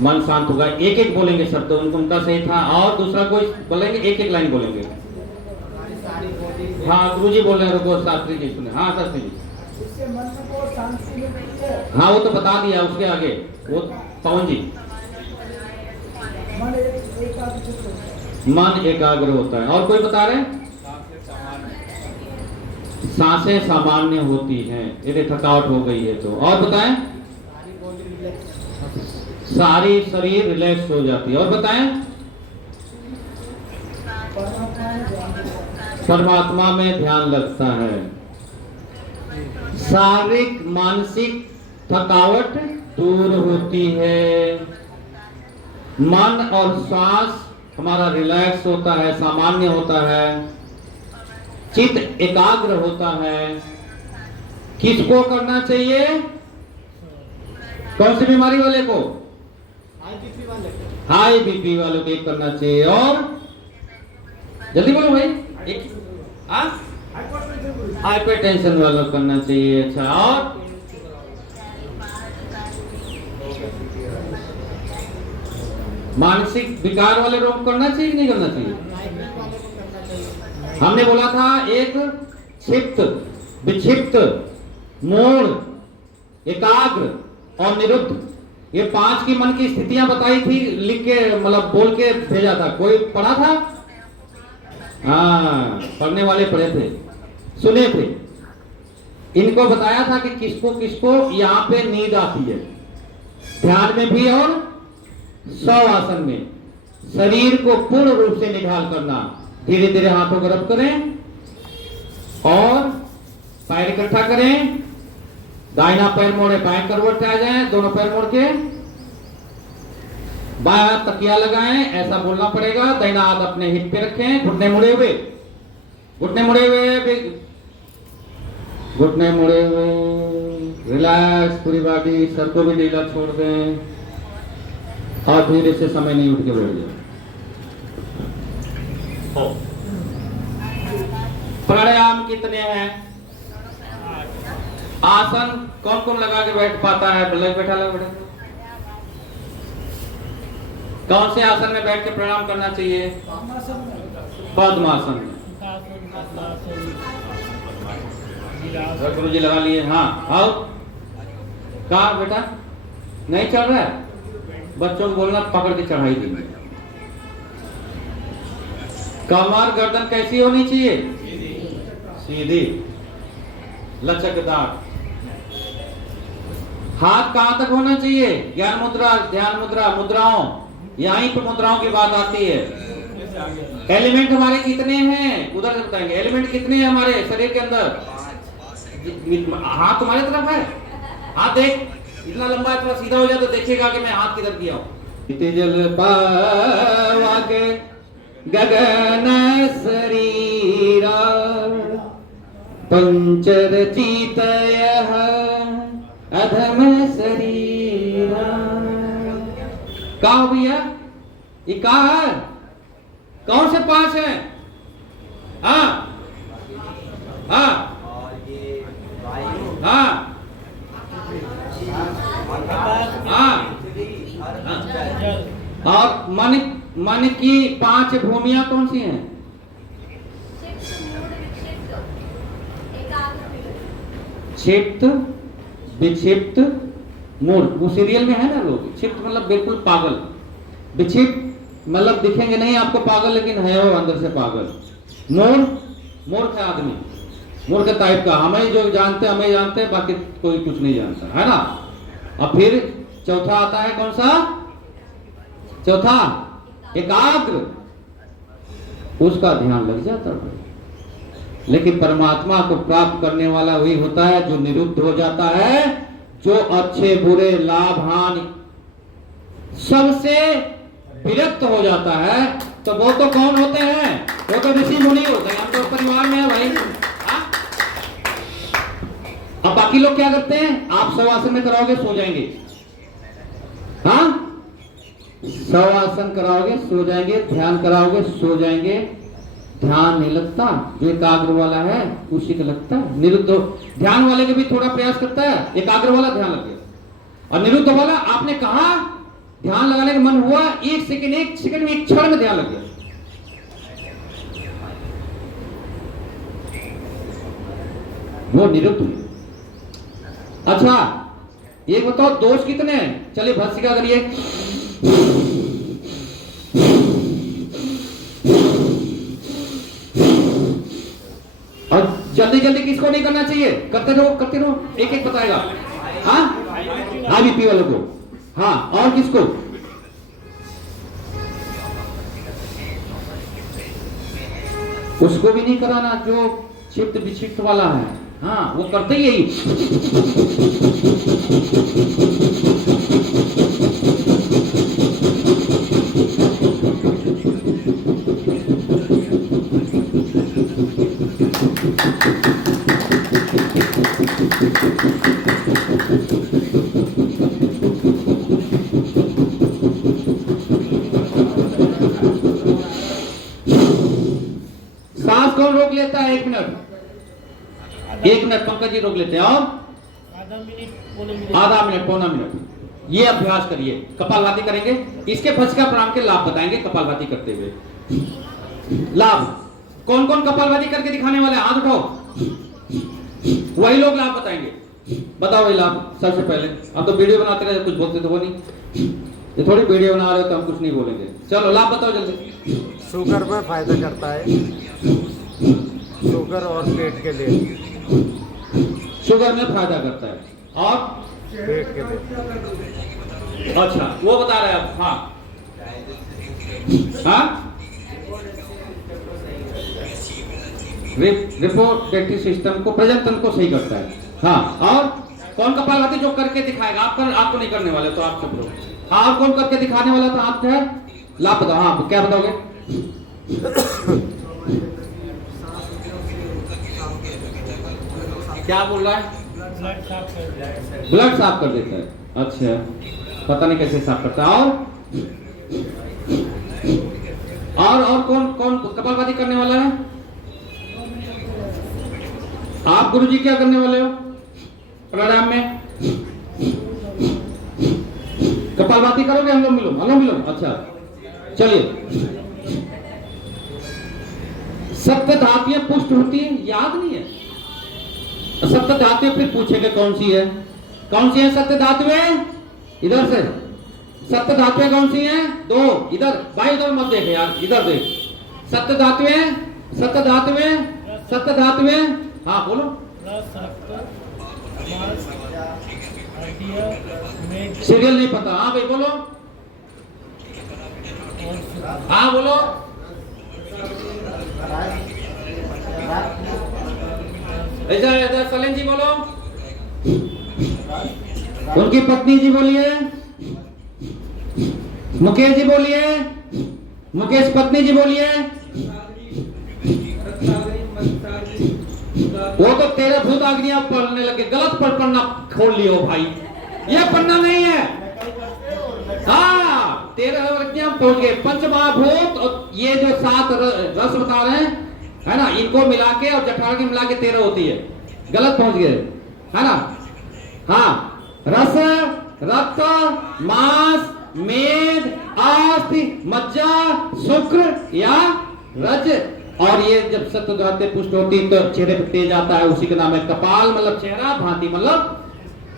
मन शांत होगा। एक एक बोलेंगे शब्द, उनका सही था। और दूसरा कोई बोलेंगे, एक एक लाइन बोलेंगे। हाँ गुरुजी बोल रहे हैं, रुको शास्त्री जी सुने। हाँ शास्त्री जी। इससे मन को शांति मिलती है। हाँ वो तो बता दिया, उसके आगे वो पवन जी। मन एकाग्र होता है। और कोई बता रहे हैं? सांसें सामान्य होती हैं यदि थकावट हो गई है तो। और बताएं? सारी शरीर रिलैक्स हो जाती है। और बताएं? परमात्मा में ध्यान लगता है। शारीरिक मानसिक थकावट दूर होती है। मन और श्वास हमारा रिलैक्स होता है, सामान्य होता है। चित्त एकाग्र होता है। किसको करना चाहिए? कौन सी बीमारी वाले को? हाई बीपी वालों को करना चाहिए। और जल्दी बोलो भाई। एक हाइपरटेंशन वालों को करना चाहिए। अच्छा और मानसिक विकार वाले रोग करना चाहिए कि नहीं करना चाहिए? हमने बोला था एक क्षिप्त, विक्षिप्त, मूढ़, एकाग्र और निरुद्ध, ये 5 की मन की स्थितियां बताई थी। लिख के मतलब बोल के भेजा था। कोई पढ़ा था? हाँ पढ़ने वाले पढ़े थे, सुने थे। इनको बताया था कि किसको किसको यहाँ पे नींद आती है, ध्यान में भी और शवासन में। शरीर को पूर्ण रूप से निढाल करना। धीरे धीरे हाथों को रब करें और पैर इकट्ठा करें। दाहिना पैर मोड़े, बाएं करवट आ जाए, दोनों पैर मोड़ के बाएं हाथ तकिया लगाएं, ऐसा बोलना पड़ेगा। दाहिना हाथ अपने हिप पे रखें, घुटने मुड़े हुए, घुटने मुड़े हुए, घुटने मुड़े हुए। रिलैक्स पूरी बॉडी, सर को भी ढीला छोड़ दें और धीरे से समय नहीं उठ के बैठ जाए। प्राणायाम कितने हैं? आसन कौन कौन लगा के बैठ पाता है? बैठा लगा बैठा। कौन से आसन में बैठ के प्रणाम करना चाहिए? पद्मासन। गुरु जी लगा लिए। हाँ आओ। कहा बेटा नहीं चल रहा है? बच्चों को बोलना पकड़ के चढ़ाई देंगे। कमर गर्दन कैसी होनी चाहिए? सीधी, लचकदार। हाथ कहां तक होना चाहिए? ज्ञान मुद्रा, ध्यान मुद्रा, मुद्राओं, यहीं पे मुद्राओं की बात आती है। एलिमेंट हमारे कितने हैं उधर से बताएंगे। एलिमेंट कितने हैं हमारे शरीर के अंदर? हाथ तुम्हारे तरफ है? हाथ देख, इतना लंबा है, थोड़ा सीधा हो जाए तो देखिएगा कि मैं हाथ किधर किया हूं। जल पावागे गगन शरीरा पंचरचित अधम शरीरा। कहा हो भैया? ये कहा है? कौन से 5 है? हाँ हाँ हाँ हाँ। और मन की 5 भूमियां कौन सी हैं? क्षिप्त, विक्षिप्त, मूढ़। वो सीरियल में है ना लोग। क्षिप्त मतलब बिल्कुल पागल, विक्षिप्त मतलब दिखेंगे नहीं आपको पागल, लेकिन है वो अंदर से पागल। मूढ़, मूर्ख आदमी, मूर्ख टाइप का। हमें जो जानते हैं हमें जानते हैं, बाकी कोई कुछ नहीं जानता है ना। अब फिर चौथा आता है, कौन सा? चौथा एकाग्र, उसका ध्यान लग जाता है। लेकिन परमात्मा को प्राप्त करने वाला वही होता है जो निरुद्ध हो जाता है, जो अच्छे बुरे लाभ हानि सबसे विरक्त हो जाता है, तो वो तो कौन होते हैं? वो तो ऋषि मुनि होते हैं। हम तो परिवार में है भाई। हाँ? अब बाकी लोग क्या करते हैं? आप शवासन में कराओगे सो जाएंगे, हाँ, शवासन कराओगे सो जाएंगे, ध्यान कराओगे सो जाएंगे, ध्यान नहीं लगता। जो एकाग्र वाला है उसी का लगता है। निरुद्ध ध्यान वाले के भी थोड़ा प्रयास करता है, एकाग्र वाला ध्यान लग गया। और निरुद्ध वाला आपने कहा ध्यान लगाने का मन हुआ, एक सेकंड में, एक क्षण में ध्यान लग गया। वो निरुद्ध। अच्छा ये बताओ दोष कितने हैं? चलिए भस्त्रिका करिए। और जल्दी जल्दी किसको नहीं करना चाहिए? करते रहो, एक एक बताएगा। हाँ, IBP वालों को, हाँ, और किसको? उसको भी नहीं कराना जो चित्त विक्षिप्त वाला है। हाँ, वो करते ही यही। सांस कौन रोक लेता है? 1 मिनट, 1 मिनट पंकज जी रोक लेते हैं। और आधा मिनट, पौना मिनट ये अभ्यास करिए। कपालभाति करेंगे, इसके भस्त्रिका प्राणायाम के लाभ बताएंगे कपालभाति करते हुए। लाभ कौन कौन कपालभाति करके दिखाने वाले? हाथ उठाओ, वही लोग लाभ बताएंगे। बताओ वही लाभ सबसे पहले। अब तो वीडियो बनाते रहे, कुछ बोलते तो वो नहीं, ये थोड़ी वीडियो बना रहे हो तो हम कुछ नहीं बोलेंगे। चलो लाभ बताओ जल्दी। शुगर में फायदा करता है, शुगर और पेट के लिए। शुगर में फायदा करता है और पेट के लिए। अच्छा वो बता रहे हैं आप। हाँ हाँ, रिप्रोडक्टिव सिस्टम को, प्रजनन तंत्र को सही करता है। हाँ, और कौन कपालभाति जो करके दिखाएगा? आपको नहीं करने वाले तो आप चुप रहो। हाँ, आप कौन करके दिखाने वाला था? आप है लाभ बताओ। हाँ, क्या बताओगे? क्या बोल रहा है? ब्लड साफ कर देता है। अच्छा, पता नहीं कैसे साफ करता है। और कौन कौन कपालभाति करने वाला है? आप गुरुजी क्या करने वाले हो प्राणायाम में? कपालभाति करोगे? अनुलोम विलोम। अच्छा चलिए। सप्त धातुएं पुष्ट होती है, याद नहीं है? सप्त धातुएं फिर पूछेंगे कौन सी है? कौन सी है सप्त धातुएं? इधर से सप्त धातुएं कौन सी हैं? 2। इधर भाई, उधर मत देख यार, इधर देख। सप्त धातुएं। हाँ बोलो। सीरियल नहीं पता? हाँ भाई बोलो। हाँ बोलो। इधर सलीम जी बोलो। उनकी पत्नी जी बोलिए। मुकेश जी बोलिए। मुकेश पत्नी जी बोलिए। वो तो तेरे भूत आग्नियां पढ़ने लगे, गलत पढ़ना खोल लियो भाई, ये पढ़ना नहीं है। हाँ, 13 आज्ञा पहुंच गए। पंचमहाभूत और ये जो 7 रस बता रहे हैं, है ना, इनको मिला के और जठराग्नि मिला के 13 होती है। गलत पहुंच गए, है ना। हाँ, रस, रक्त, मांस, मेद, अस्थि, मज्जा, शुक्र या रज। और ये जब सत्व धातुएं पुष्ट होती तो चेहरे पे तेज आता है, उसी का नाम है कपाल, मतलब चेहरा, भांति मतलब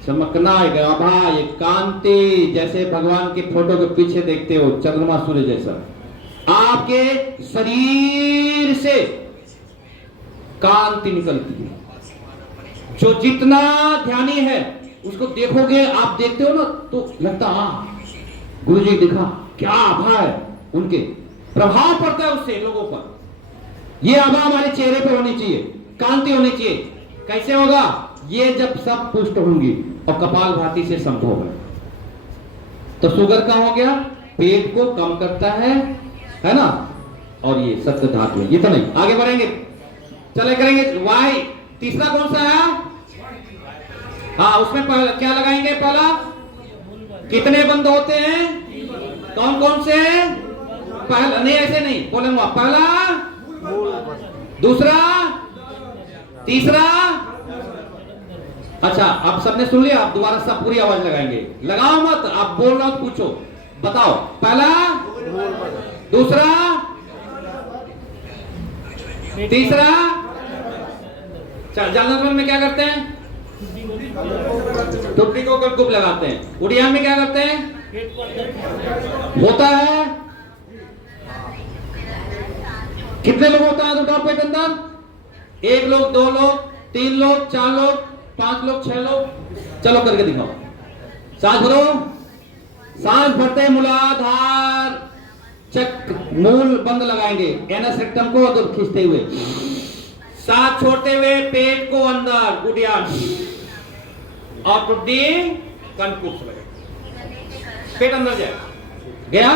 चमकना, आभा, ये कांति। जैसे भगवान की फोटो के पीछे देखते हो चंद्रमा सूर्य जैसा, आपके शरीर से कांति निकलती है। जो जितना ध्यानी है उसको देखोगे, आप देखते हो ना तो लगता हाँ गुरुजी दिखा, क्या आभा है, उनके प्रभाव पड़ता है उससे लोगों पर। ये आभा हमारे चेहरे पे होनी चाहिए, कांति होनी चाहिए। कैसे होगा? ये जब सब पुष्ट होंगी और कपालभाति से संभव है। तो शुगर का हो गया, पेट को कम करता है ना, और ये सत्व धातु है। ये तो नहीं, आगे बढ़ेंगे, चले करेंगे। वाई तीसरा कौन सा है? हाँ, उसमें क्या लगाएंगे? पहला कितने बंद होते हैं? कौन कौन से? पहला नहीं, ऐसे नहीं बोलेंगे। पहला, दूसरा, तीसरा। अच्छा, आप सबने सुन लिया, आप दोबारा सब पूरी आवाज लगाएंगे। लगाओ मत, आप बोल रहे हो तो पूछो, बताओ। पहला, दूसरा, तीसरा। जानवर में क्या करते हैं? टुकड़ी को गलगुप लगाते हैं। उड़िया में क्या करते हैं? होता है कितने लोग होता है तो पेट अंदर? 1 लोग, 2 लोग, 3 लोग, 4 लोग, 5 लोग, 6 लोग। चलो करके दिखाओ। सांस भरो, सांस भरते मूलाधार चक्र मूल बंद लगाएंगे, एनस रेक्टम को अगर खींचते हुए, सांस छोड़ते हुए पेट को अंदर, उड़ियान और टुड्डी कंठकूट से लगे, पेट अंदर जाए। गया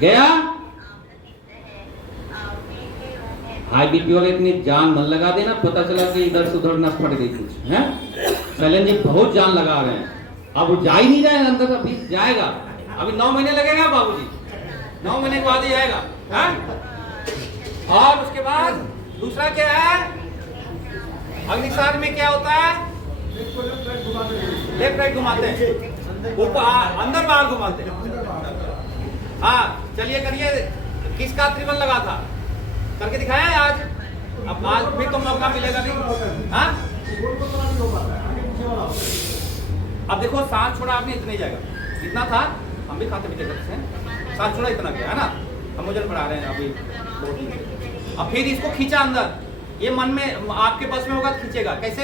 गया। हाई बीपी वाले इतनी जान मन लगा देना, पता चला कि इधर से उधर नस फट गई कुछ है। शैलेंद्र जी बहुत जान लगा रहे हैं, अब वो जा ही नहीं रहे अंदर, अभी जाएगा। अभी 9 महीने लगेगा बाबूजी, 9 महीने के बाद ही जाएगा है? और उसके बाद दूसरा क्या है? अग्निसार में क्या होता है? लेफ्ट राइट घुमाते हैं, ऊपर अंदर बाहर घुमाते हैं। हाँ चलिए करिए। किसका त्रिवन लगा था? करके दिखाया आज? अब आज फिर तो मौका मिलेगा नहीं। हाँ अब देखो, सांस छोड़ा आपने, इतना ही जाएगा। इतना था, हम भी खाते पीते करते हैं। सांस छोड़ा इतना गया है ना, हम वजन बढ़ा रहे हैं अभी। अब फिर इसको खींचा अंदर, ये मन में आपके बस में होगा तो खींचेगा। कैसे?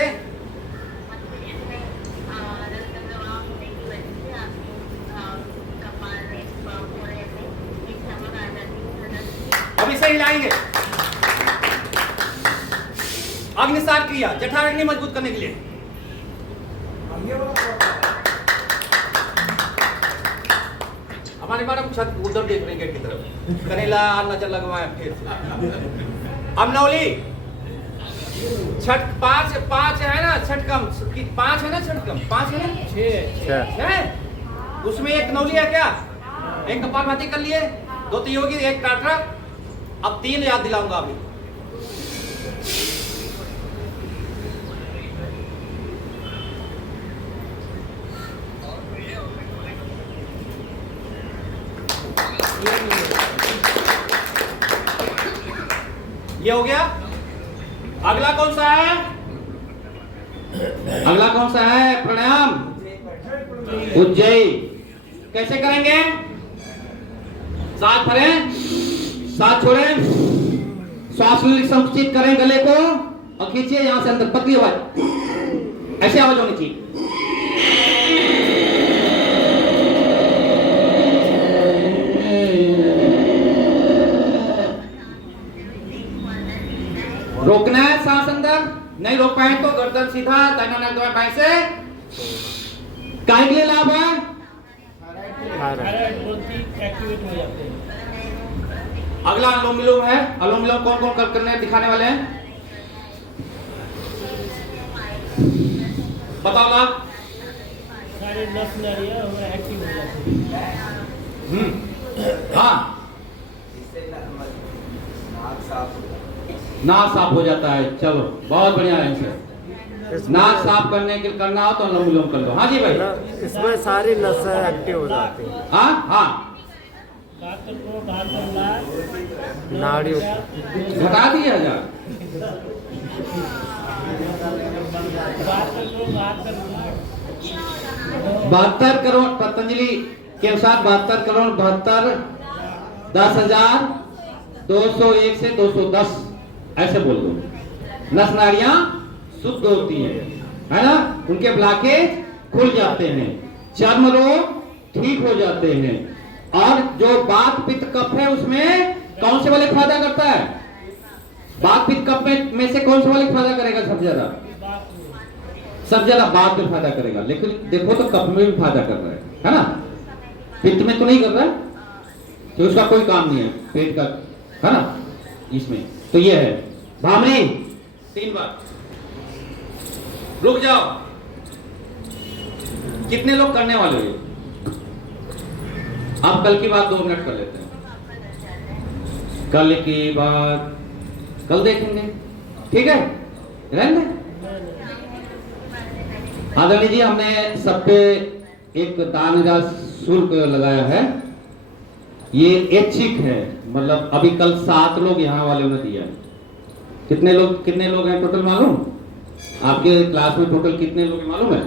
अब इसे हिलाएंगे। अग्निसार क्रिया, जठराग्नि मजबूत करने के लिए। हमारे मैडम छत उधर देख रहे हैं गेट की तरफ, करेला नजर लगवाया फिर। अब नौली छठ पांच है ना, छठ कम 5 है ना, छठ कम 5 है ना, 6 उसमें एक नौली है क्या? एक कपालभाति कर लिए, 2 तियोगी, 1 टाटरा। अब 3 याद दिलाऊंगा अभी। ये हो गया। अगला कौन सा है? अगला कौन सा है? प्राणायाम उज्जयी। कैसे करेंगे? सांस भरें, सांस छोड़ें, श्वास संकुचित करें गले को और खींचिए यहां से अंदर, पतली आवाज, ऐसी आवाज होनी चाहिए। रोकना है सांस अंदर, नहीं रोक पाए तो गर्दन सीधा, दाहिना नाक दाएं बाएं से। काय के लिए लाभ है? थायराइड ग्रंथि एक्टिवेट हो जाते हैं। अगला अनुलोम विलोम है। अनुलोम विलोम कौन कौन करने दिखाने वाले हैं? बताओ ना। सारे नस नाड़ियां एक्टिव हो जाती हैं। हाँ, नाक साफ हो जाता है। चलो बहुत बढ़िया है सर। नाक साफ करने के करना हो तो अनुलोम विलोम कर लो। हाँ जी भाई, इसमें सारी नसें एक्टिव हो जाती हैं। हाँ हाँ, नाड़ी घटा दिया जा। 72 करोड़ पतंजलि के अनुसार 72 करोड़ 72 10,201 से 210 ऐसे बोल दो। नस नाड़ियां शुद्ध होती है ना, उनके ब्लॉकेज खुल जाते हैं, चर्म रोग ठीक हो जाते हैं, और जो वात पित्त कफ है उसमें कौन से वाले फायदा करता है? वात पित्त कफ में से कौन से वाले फायदा करेगा सबसे ज्यादा? सब जरा बाद में फायदा करेगा, लेकिन देखो तो कफ में भी फायदा कर रहा है ना, पित्त में तो नहीं कर रहा, तो उसका कोई काम नहीं है पेट का, है ना, इसमें तो ये है भामरी 3 बार। रुक जाओ, कितने लोग करने वाले हो? आप कल की बात 2 मिनट कर लेते हैं, कल की बात कल देखेंगे, ठीक है, रहेंगे। आदरणीय जी, हमने सब पे एक दान का शुल्क लगाया है, ये ऐच्छिक है, मतलब अभी कल 7 लोग यहाँ वाले ने दिया। कितने लोग हैं टोटल मालूम? आपके क्लास में टोटल कितने लोग हैं मालूम है?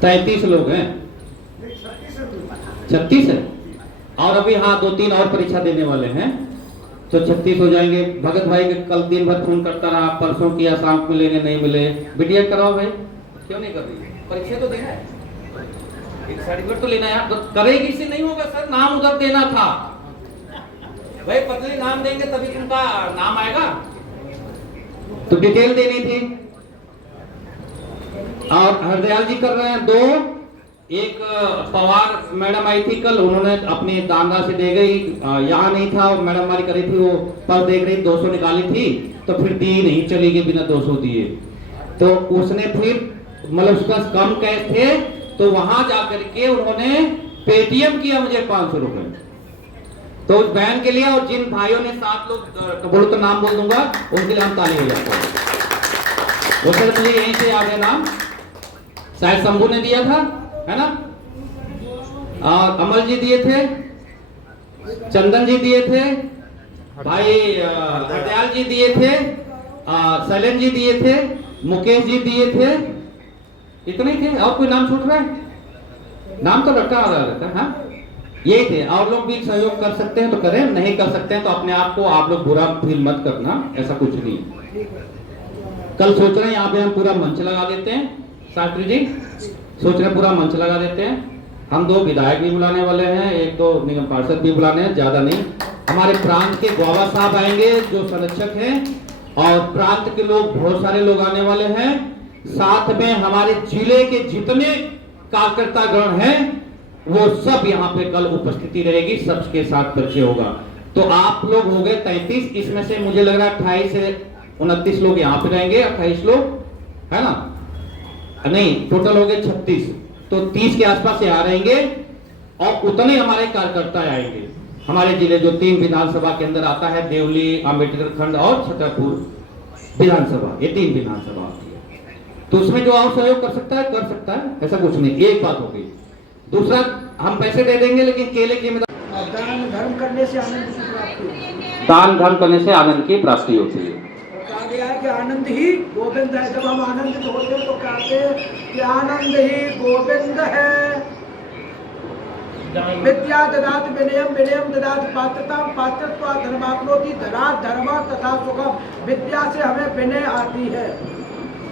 33 लोग हैं, 36 है, और अभी हाँ 2-3 और परीक्षा देने वाले हैं, तो 36 हो जाएंगे। भगत भाई के कल दिन भर फोन करता रहा, परसों किया, शाम को मिलेंगे, नहीं मिले। बिटिया कराओ भाई, क्यों नहीं कर रही? परीक्षा तो देना है, एक सर्टिफिकेट तो लेना है। करेगी से नहीं होगा सर, नाम उधर देना था भाई, पतली नाम देंगे तभी तुमका नाम आएगा, तो डिटेल देनी थी। और हरदयाल जी कर रहे हैं 2, एक पवार मैडम आई थी कल, उन्होंने अपनी दान राशि दे गई, यहाँ नहीं था, मैडम हमारी करी थी, वो पर देख रही 200 निकाली थी, तो फिर दी नहीं, चली गई बिना 200 दिए। तो उसने फिर मतलब उसका कम कैश थे, तो वहां जाकर के उन्होंने पेटीएम किया मुझे 500 रुपए, तो उस बहन के लिए। और जिन भाइयों ने 7 लोग बोलो तो नाम बोल दूंगा, उनके लिए हम ताली हो जाते हैं। वो सर मुझे यहीं से याद है नाम, शायद शंभू ने दिया था, है ना, और अमल जी दिए थे, चंदन जी दिए थे, भाई हरदयाल जी दिए थे, शैलेंद्र जी दिए थे, मुकेश जी दिए थे, इतने ही थे। और कोई नाम छूट रहा है? नाम तो लटका आ रहा रहता है, हाँ यही थे। और लोग भी सहयोग कर सकते हैं तो करें, नहीं कर सकते हैं तो अपने आप को आप लोग बुरा फील मत करना, ऐसा कुछ नहीं है। कल सोच रहे हैं यहाँ पे हम पूरा मंच लगा देते हैं, शास्त्री जी सोच रहे हैं पूरा मंच लगा देते हैं। हम 2 विधायक भी बुलाने वाले हैं, 1-2 निगम पार्षद भी बुलाने हैं, ज्यादा नहीं। हमारे प्रांत के गौवा साहब आएंगे जो संरक्षक हैं, और प्रांत के लोग बहुत सारे लोग आने वाले हैं। साथ में हमारे जिले के जितने कार्यकर्ता गण हैं वो सब यहाँ पे कल उपस्थिति रहेगी, सबके साथ परिचय होगा। तो आप लोग हो गए 33, इसमें से मुझे लग रहा है 28 से 29 लोग यहाँ पे रहेंगे, 28 लोग, है ना, नहीं टोटल हो गए 36, तो 30 के आसपास यहाँ रहेंगे, और उतने हमारे कार्यकर्ता आएंगे। हमारे जिले जो 3 विधानसभा के अंदर आता है, देवली, अम्बेडकर खंड और छतरपुर विधानसभा, ये 3 विधानसभा आती है। तो उसमें जो और सहयोग कर सकता है, ऐसा कुछ नहीं। एक बात हो गई। दूसरा, हम पैसे दे देंगे लेकिन केले की दान धर्म करने से आनंद की प्राप्ति होती है। दान धर्म करने से आनंद की प्राप्ति होती है। कहा गया है कि आनंद ही गोविंद है। जब हम आनंदित होते हैं तो कहते हैं कि आनंद ही गोविंद है। विद्या ददाति विनयम, विनयम ददाति पात्रताम, पात्रत्वा धर्माप्नोति, धनात् धर्म तथा सुखम। विद्या से हमें विनय आती है,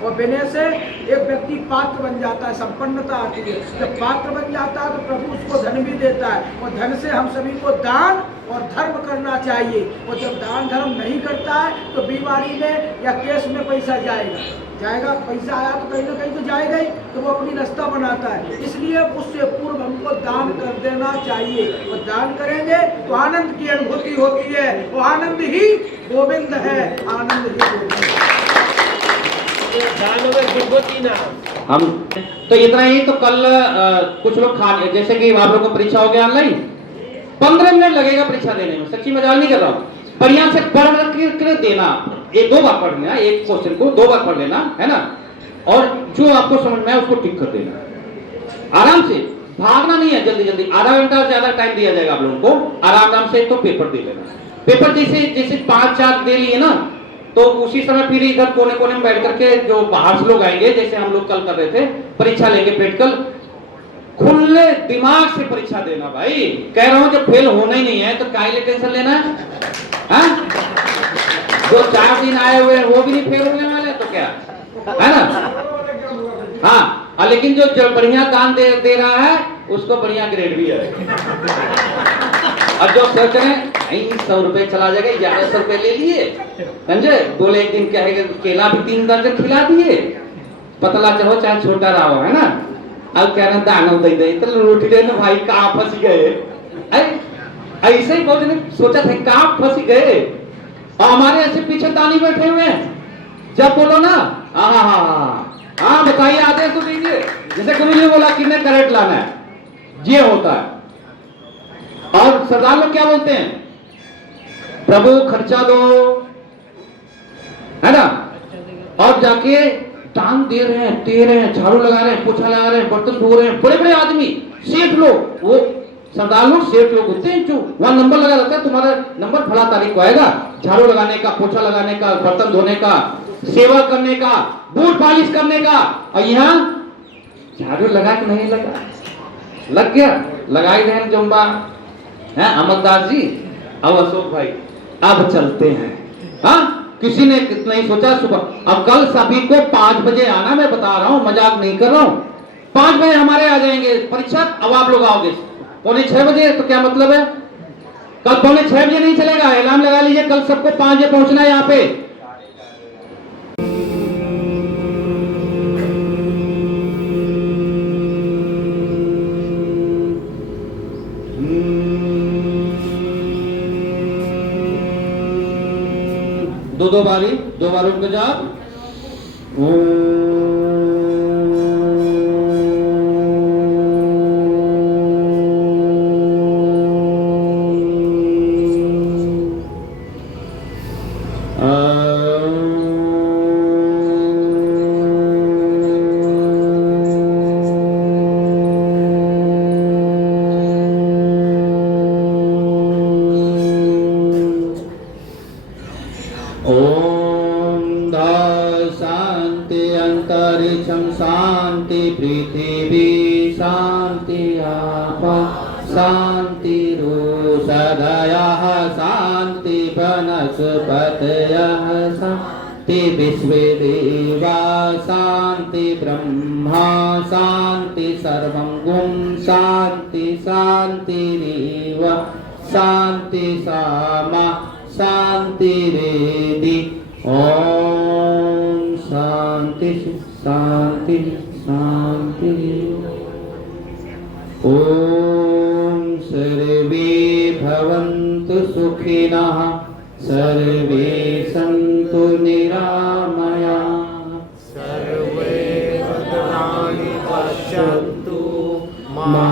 और विनय से एक व्यक्ति पात्र बन जाता है, संपन्नता आती है। जब पात्र बन जाता है तो प्रभु उसको धन भी देता है, और धन से हम सभी को दान और धर्म करना चाहिए। और जब दान धर्म नहीं करता है तो बीमारी में या केस में पैसा जाएगा, पैसा आया तो कहीं ना कहीं तो जाएगा ही, तो वो अपनी रास्ता बनाता है। इसलिए उससे पूर्व हमको दान कर देना चाहिए, और दान करेंगे तो आनंद की अनुभूति होती है, और आनंद ही गोविंद है, आनंद ही गोविंद है। हम तो इतना ही। तो कल कुछ लोग खाने, जैसे कि आप लोगों को परीक्षा हो गया ऑनलाइन, 15 मिनट लगेगा परीक्षा देने में, सच्ची मजाक नहीं कर रहा हूँ। बढ़िया से पढ़ कर देना, एक 2 बार पढ़ लेना, एक क्वेश्चन को 2 बार पढ़ लेना, है ना, और जो आपको समझ में आए उसको टिक कर देना। आराम से, भागना नहीं है, जल्दी जल्दी, आधा घंटा ज्यादा टाइम दिया जाएगा आप लोगों को। आराम से तो पेपर दे लेना। पेपर जैसे 5-4 दे लिए ना, तो उसी समय फिर इधर कोने कोने में बैठ करके जो बाहर से लोग आएंगे, जैसे हम लोग कल कर रहे थे, परीक्षा लेंगे प्रैक्टिकल, खुले दिमाग से परीक्षा देना भाई। कह रहा हूं जब फेल होना ही नहीं है तो क्या ले टेंशन लेना है? जो 4 दिन आए हुए हैं वो भी नहीं फेल होने वाले, तो क्या है ना। हाँ, लेकिन जो बढ़िया दान दे रहा है उसको बढ़िया ग्रेड भी है। और जो सोच रहे हैं 100 रुपए चला जाएगा, 1100 रुपए ले लिए, समझे, बोले एक दिन क्या है, केला भी 3 दर्जन खिला दिए, पतला चाहो चाहे छोटा रहो, है ना। अब कह रहे दाना दे दे तो रोटी देने भाई कहाँ फंस गए। ऐसे ही बहुत ने सोचा था कहाँ फंस गए, और हमारे ऐसे पीछे दानी बैठे हुए हैं। जब बोलो ना हाँ बताइए, आदेश तो दीजिए। जैसे गुरु जी ने बोला कितने कैरेट लाना है, ये होता है। और सरदार लोग क्या बोलते हैं, प्रभु खर्चा दो, है ना। और जाके दान दे रहे हैं, झाड़ू लगा रहे हैं, पोछा लगा रहे हैं, बर्तन धो रहे हैं, बड़े बड़े आदमी, सेठ लोग, वो सरदार लोग सेठ लोग होते हैं, जो वहां नंबर लगा रहता है, तुम्हारा नंबर फला तारीख को आएगा, झाड़ू लगाने का, पोछा लगाने का, बर्तन धोने का, सेवा करने का, बूट पॉलिश करने का। और यहाँ झाड़ू लगा के नहीं लगा, लग गया, लगाई रहे जम्बा है अमरदास जी। अब अशोक भाई अब चलते हैं। हाँ किसी ने नहीं सोचा सुबह, अब कल सभी को 5 बजे आना, मैं बता रहा हूं, मजाक नहीं कर रहा हूं। 5 बजे हमारे आ जाएंगे परीक्षा, अब आप लोग आओगे 5:45 बजे, तो क्या मतलब है, कल 5:45 बजे नहीं चलेगा, ऐलान लगा लीजिए कल सबको 5 बजे पहुंचना है यहाँ पे। दो बार उनका जाप। शांति पृथ्वी शांति आपा शांति रोषधयः शांति वनस्पतयः शांति विश्वे देवा शांति ब्रह्मा शांति सर्वं गुं शांति शांतिरेव शांति सामा शांतिरेधि। ओम शांति शांति शांति। ओम सर्वे भवन्तु सुखिनः सर्वे सन्तु निरामयाः सर्वे भद्राणि पश्यन्तु मा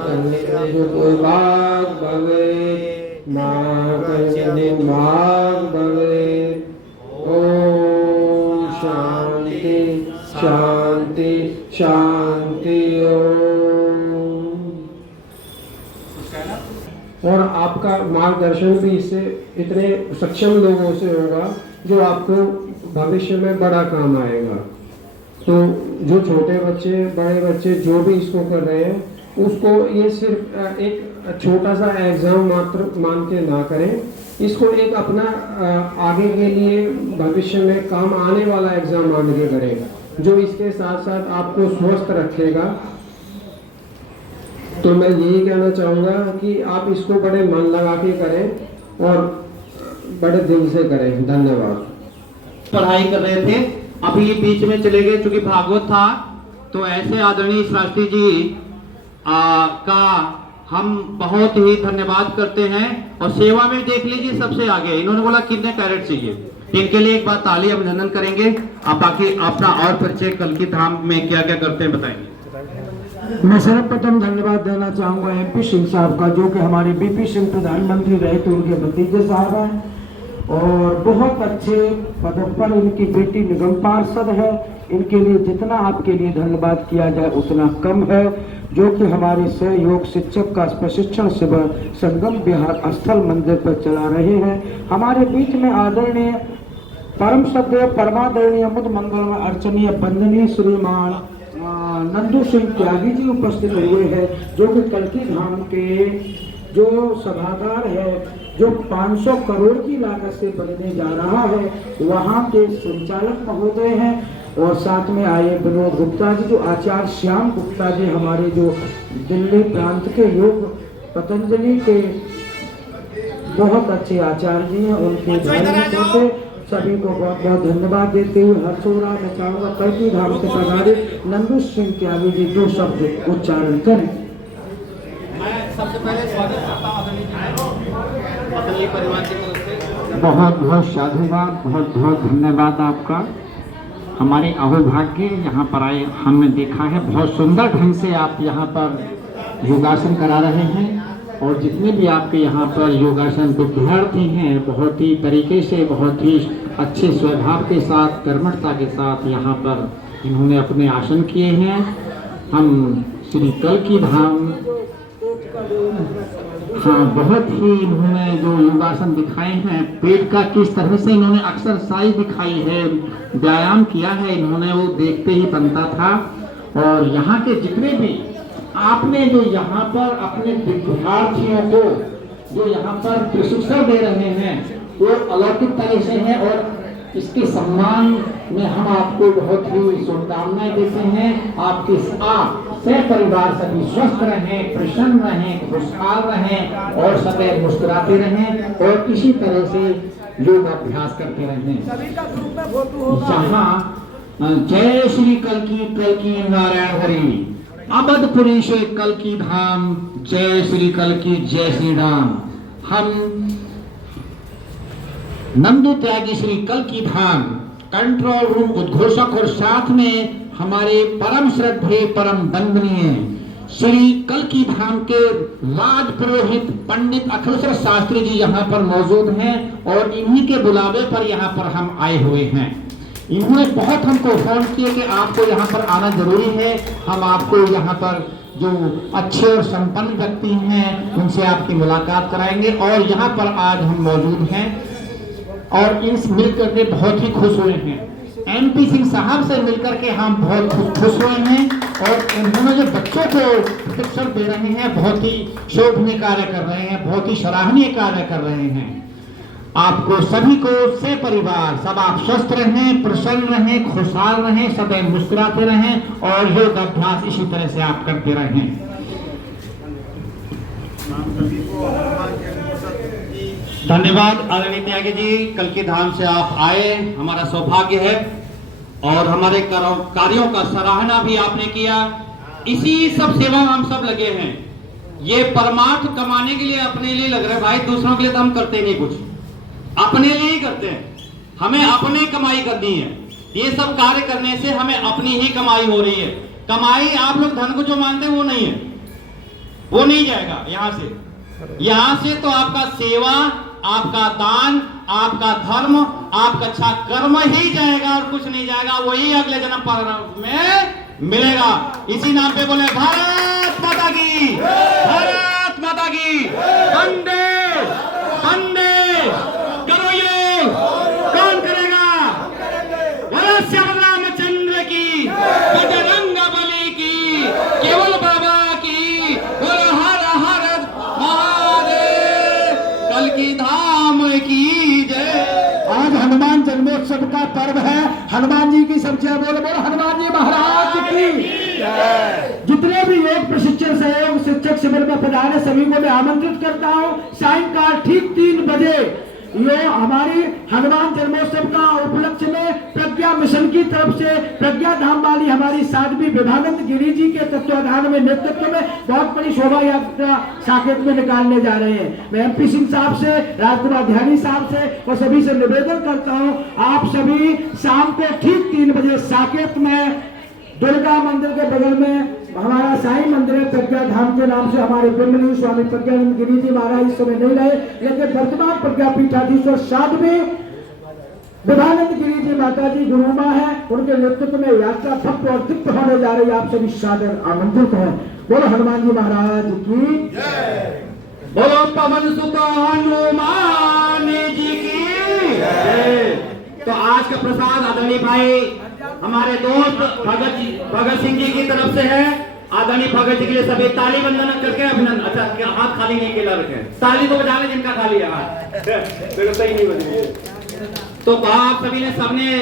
कश्चित् दुर्भाग् भवेत् मा कश्चित् दुर्भाग् भवेत्। ओम शांति शांति शांति। और आपका मार्गदर्शन भी इससे इतने सक्षम लोगों से होगा जो आपको भविष्य में बड़ा काम आएगा। तो जो छोटे बच्चे बड़े बच्चे जो भी इसको कर रहे हैं, उसको ये सिर्फ एक छोटा सा एग्जाम मात्र मान के ना करें, इसको एक अपना आगे के लिए भविष्य में काम आने वाला एग्जाम मान के करें, जो इसके साथ साथ आपको स्वस्थ रखेगा। तो मैं यही कहना चाहूँगा कि आप इसको बड़े मन लगा के करें और बड़े दिल से करें। धन्यवाद। पढ़ाई कर रहे थे, अभी ये बीच में चले गए चूंकि भागवत था, तो ऐसे आदरणीय शास्त्री जी का हम बहुत ही धन्यवाद करते हैं। और सेवा में देख लीजिए सबसे आगे, इन्होंने बोला कितने कैरेट चाहिए, इनके लिए एक बार ताली अभिनंदन करेंगे। आप बाकी अपना और परिचय कल की धाम में क्या क्या करते हैं बताएंगे। मैं सर्वप्रथम धन्यवाद देना चाहूँगा MP सिंह साहब का, जो कि हमारे BP सिंह प्रधानमंत्री रहे थे, उनके भतीजे साहब हैं और बहुत अच्छे पदों पर इनकी बेटी निगम पार्षद है। इनके लिए जितना आपके लिए धन्यवाद किया जाए उतना कम है, जो कि हमारे सहयोग शिक्षक का प्रशिक्षण शिविर संगम विहार स्थल मंदिर पर चला रहे हैं। हमारे बीच में आदरणीय परम श्रद्धेय परमादरणीय मुद मंगल अर्चनीय वंदनीय श्रीमान नंदू सिंह त्यागी जी उपस्थित हुए हैं, जो कि कलकी धाम के जो सभागार है जो 500 करोड़ की लागत से बनने जा रहा है, वहाँ के संचालक महोदय हैं। और साथ में आए विनोद गुप्ता जी, जो आचार्य श्याम गुप्ता जी हमारे जो दिल्ली प्रांत के योग पतंजलि के बहुत अच्छे आचार्य जी हैं, उनके सभी को बहुत बहुत धन्यवाद देते हुए हर्षोरा मैं चाहूँगा कल्की धाम से पधारे नंदू सिंह त्यागी जी 2 शब्द उच्चारण करें। मैं सबसे पहले स्वागत करता हूँ अपने परिवार की तरफ से। बहुत बहुत साधुवाद, बहुत बहुत धन्यवाद आपका। हमारे अहोभाग्य यहाँ पर आए, हमने देखा है बहुत सुंदर ढंग से आप यहाँ पर योगासन करा रहे हैं और जितने भी आपके यहाँ पर योगासन विद्यार्थी हैं बहुत ही तरीके से, बहुत ही अच्छे स्वभाव के साथ, कर्मठता के साथ यहाँ पर इन्होंने अपने आसन किए हैं। हम श्री कल्की धाम, हाँ, बहुत ही इन्होंने जो योगासन दिखाए हैं, पेट का किस तरह से इन्होंने एक्सरसाइज दिखाई है, व्यायाम किया है इन्होंने, वो देखते ही बनता था। और यहाँ के जितने भी आपने जो यहाँ पर अपने विद्यार्थियों को जो यहाँ पर प्रशिक्षण दे रहे हैं वो अलौकिक तरह से है और इसके सम्मान में हम आपको बहुत ही शुभकामनाएं देते हैं। आपके से परिवार सभी स्वस्थ रहें, प्रसन्न रहें, खुशहाल रहें और सदैव मुस्कुराते रहें और इसी तरह से योग अभ्यास करते रहें। यहाँ जय श्री कल्की नारायण हरि, अवधपुरी से कल्की धाम, जय श्री कल्की, जय श्री राम। हम नंदू त्यागी श्री कल्की धाम कंट्रोल रूम उद्घोषक और साथ में हमारे परम श्रद्धेय, परम वंदनीय श्री कल्की धाम के राज पुरोहित पंडित अखिलेश्वर शास्त्री जी यहाँ पर मौजूद हैं और इन्हीं के बुलावे पर यहाँ पर हम आए हुए हैं। इन्होंने बहुत हमको फोन किए कि आपको यहाँ पर आना जरूरी है, हम आपको यहाँ पर जो अच्छे और संपन्न व्यक्ति हैं उनसे आपकी मुलाकात कराएंगे और यहाँ पर आज हम मौजूद हैं और इस मिलकर के बहुत ही खुश हुए हैं। MP सिंह साहब से मिलकर के हम बहुत खुश हुए हैं और उन्होंने जो बच्चों को प्रशिक्षण दे रहे हैं बहुत ही शोभनीय कार्य कर रहे हैं, बहुत ही सराहनीय कार्य कर रहे हैं। आपको सभी को से परिवार सब आप स्वस्थ रहें, प्रसन्न रहें, खुशहाल रहें, सदैव मुस्कुराते रहें और योग अभ्यास इसी तरह से आप करते रहें। धन्यवाद आदरणीय त्यागी जी, कल्की धाम से आप आए, हमारा सौभाग्य है और हमारे कार्यों का सराहना भी आपने किया। इसी सब सेवा हम सब लगे हैं। ये परमार्थ कमाने के लिए अपने लिए लग रहा है भाई, दूसरों के लिए तो हम करते नहीं, कुछ अपने लिए ही करते हैं। हमें अपने कमाई करनी है। ये सब कार्य करने से हमें अपनी ही कमाई हो रही है। कमाई आप लोग धन को जो मानते हैं वो नहीं है, वो नहीं जाएगा यहाँ से। यहाँ से तो आपका सेवा, आपका दान, आपका धर्म, आपका अच्छा कर्म ही जाएगा और कुछ नहीं जाएगा। वही अगले जन्म पर में मिलेगा। इसी नाम पे बोले भारत माता की, भारत माता की, वंदे वंदे। करो ये, कौन करेगा? बोलो श्याम रामचंद्र की, बजरंग बली की, केवल बाबा की, बोलो हर हर महादेव, कल्की धाम की जय। आज हनुमान जन्मोत्सव का पर्व है। हनुमान जी की सब जय बोलो, बोलो हनुमान जी महाराज की। जितने भी योग प्रशिक्षण सहयोग शिक्षक शिविर में पधारे सभी को मैं आमंत्रित करता हूँ। सायंकाल ठीक 3 बजे ये हमारी हनुमान जन्मोत्सव का उपलक्ष्य में प्रज्ञा मिशन की तरफ से प्रज्ञा धाम वाली हमारी साध्वी विभानंद गिरी जी के तत्वाधान में, नेतृत्व में बहुत बड़ी शोभा यात्रा साकेत में निकालने जा रहे हैं। मैं MP सिंह साहब से, राजकुमार ध्यानी साहब से और सभी से निवेदन करता हूं, आप सभी शाम को ठीक 3 बजे साकेत में दुर्गा मंदिर के बगल में हमारा साईं मंदिर है, प्रज्ञा धाम के नाम से हमारे ब्रह्मलीन स्वामी प्रज्ञानंद गिरी जी महाराज इस समय नहीं रहे, लेकिन वर्तमान प्रज्ञापीठाधीश्वर साध्वी विभानंद गिरी जी माता जी गुरुमा है, उनके नेतृत्व में यात्रा भव्य और दिव्य होने जा रही है। आप सभी सादर आमंत्रित हैं। बोलो हनुमान जी महाराज की जय, बोलो पवन सुत हनुमान जी की जय। तो आज का प्रसाद आदरणीय भाई हमारे दोस्त भगत सिंह जी की तरफ से है। आदरणीय भगत जी के लिए सभी ताली वंदन करके अभिनंदन। अच्छा, हाथ खाली नहीं केला रखे, ताली तो बजाने जिनका खाली है हाथ, देखो सही नहीं बजे। तो आप सभी ने सबने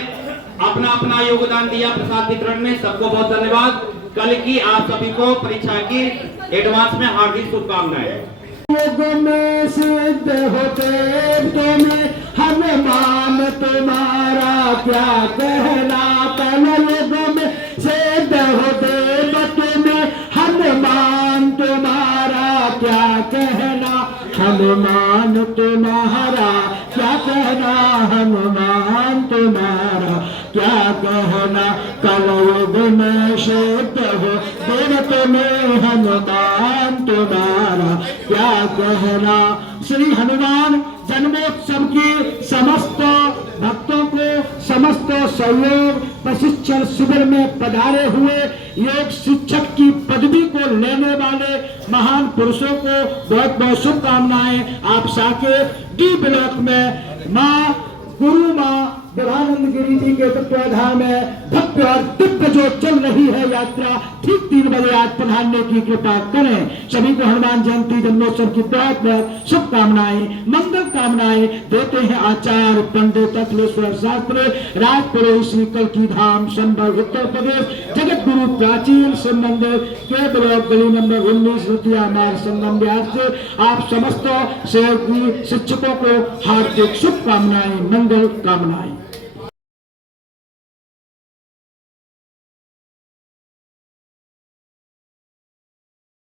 अपना अपना योगदान दिया प्रसाद वितरण में, सबको बहुत धन्यवाद। कल की आप सभी को परीक्षा की एडवांस में हार्दिक शुभकामनाएं। योग में सिद्ध होते तो में हनुमान तुम्हारा क्या कहना, कल युग में सिद्ध हो देव तुम्हें, हनुमान तुम्हारा क्या कहना, हनुमान तुम्हारा क्या कहना, हनुमान तुम्हारा क्या कहना, कल युग में सिद्ध हो देव तुम्हें, हनुमान तुम्हारा क्या कहना। श्री हनुमान जन्मोत्सव की समस्त भक्तों को समस्त सहयोग प्रशिक्षण शिविर में पधारे हुए योग शिक्षक की पदवी को लेने वाले महान पुरुषों को बहुत बहुत शुभकामनाएं। आप साकेत डी ब्लॉक में माँ गुरु माँ देवानंद गिरी जी के तत्वाधान में भव्य और दिव्य जो चल रही है यात्रा, ठीक 3 बजे आज पधारने की कृपा करें। सभी को हनुमान जयंती जन्मोत्सव की बहुत बहुत शुभकामनाएं, मंगल कामनाएं देते हैं आचार्य पंडित अखिलेश्वर शास्त्री, राजपुरोहित श्री कल्की धाम संभव उत्तर प्रदेश, जगत गुरु प्राचीन शिव मंदिर के ब्लॉक गली नंबर 19 रुतिया मार्ग संगम बिहार से आप समस्त सहयोगी शिक्षकों को हार्दिक शुभकामनाएं, मंगल कामनाएं।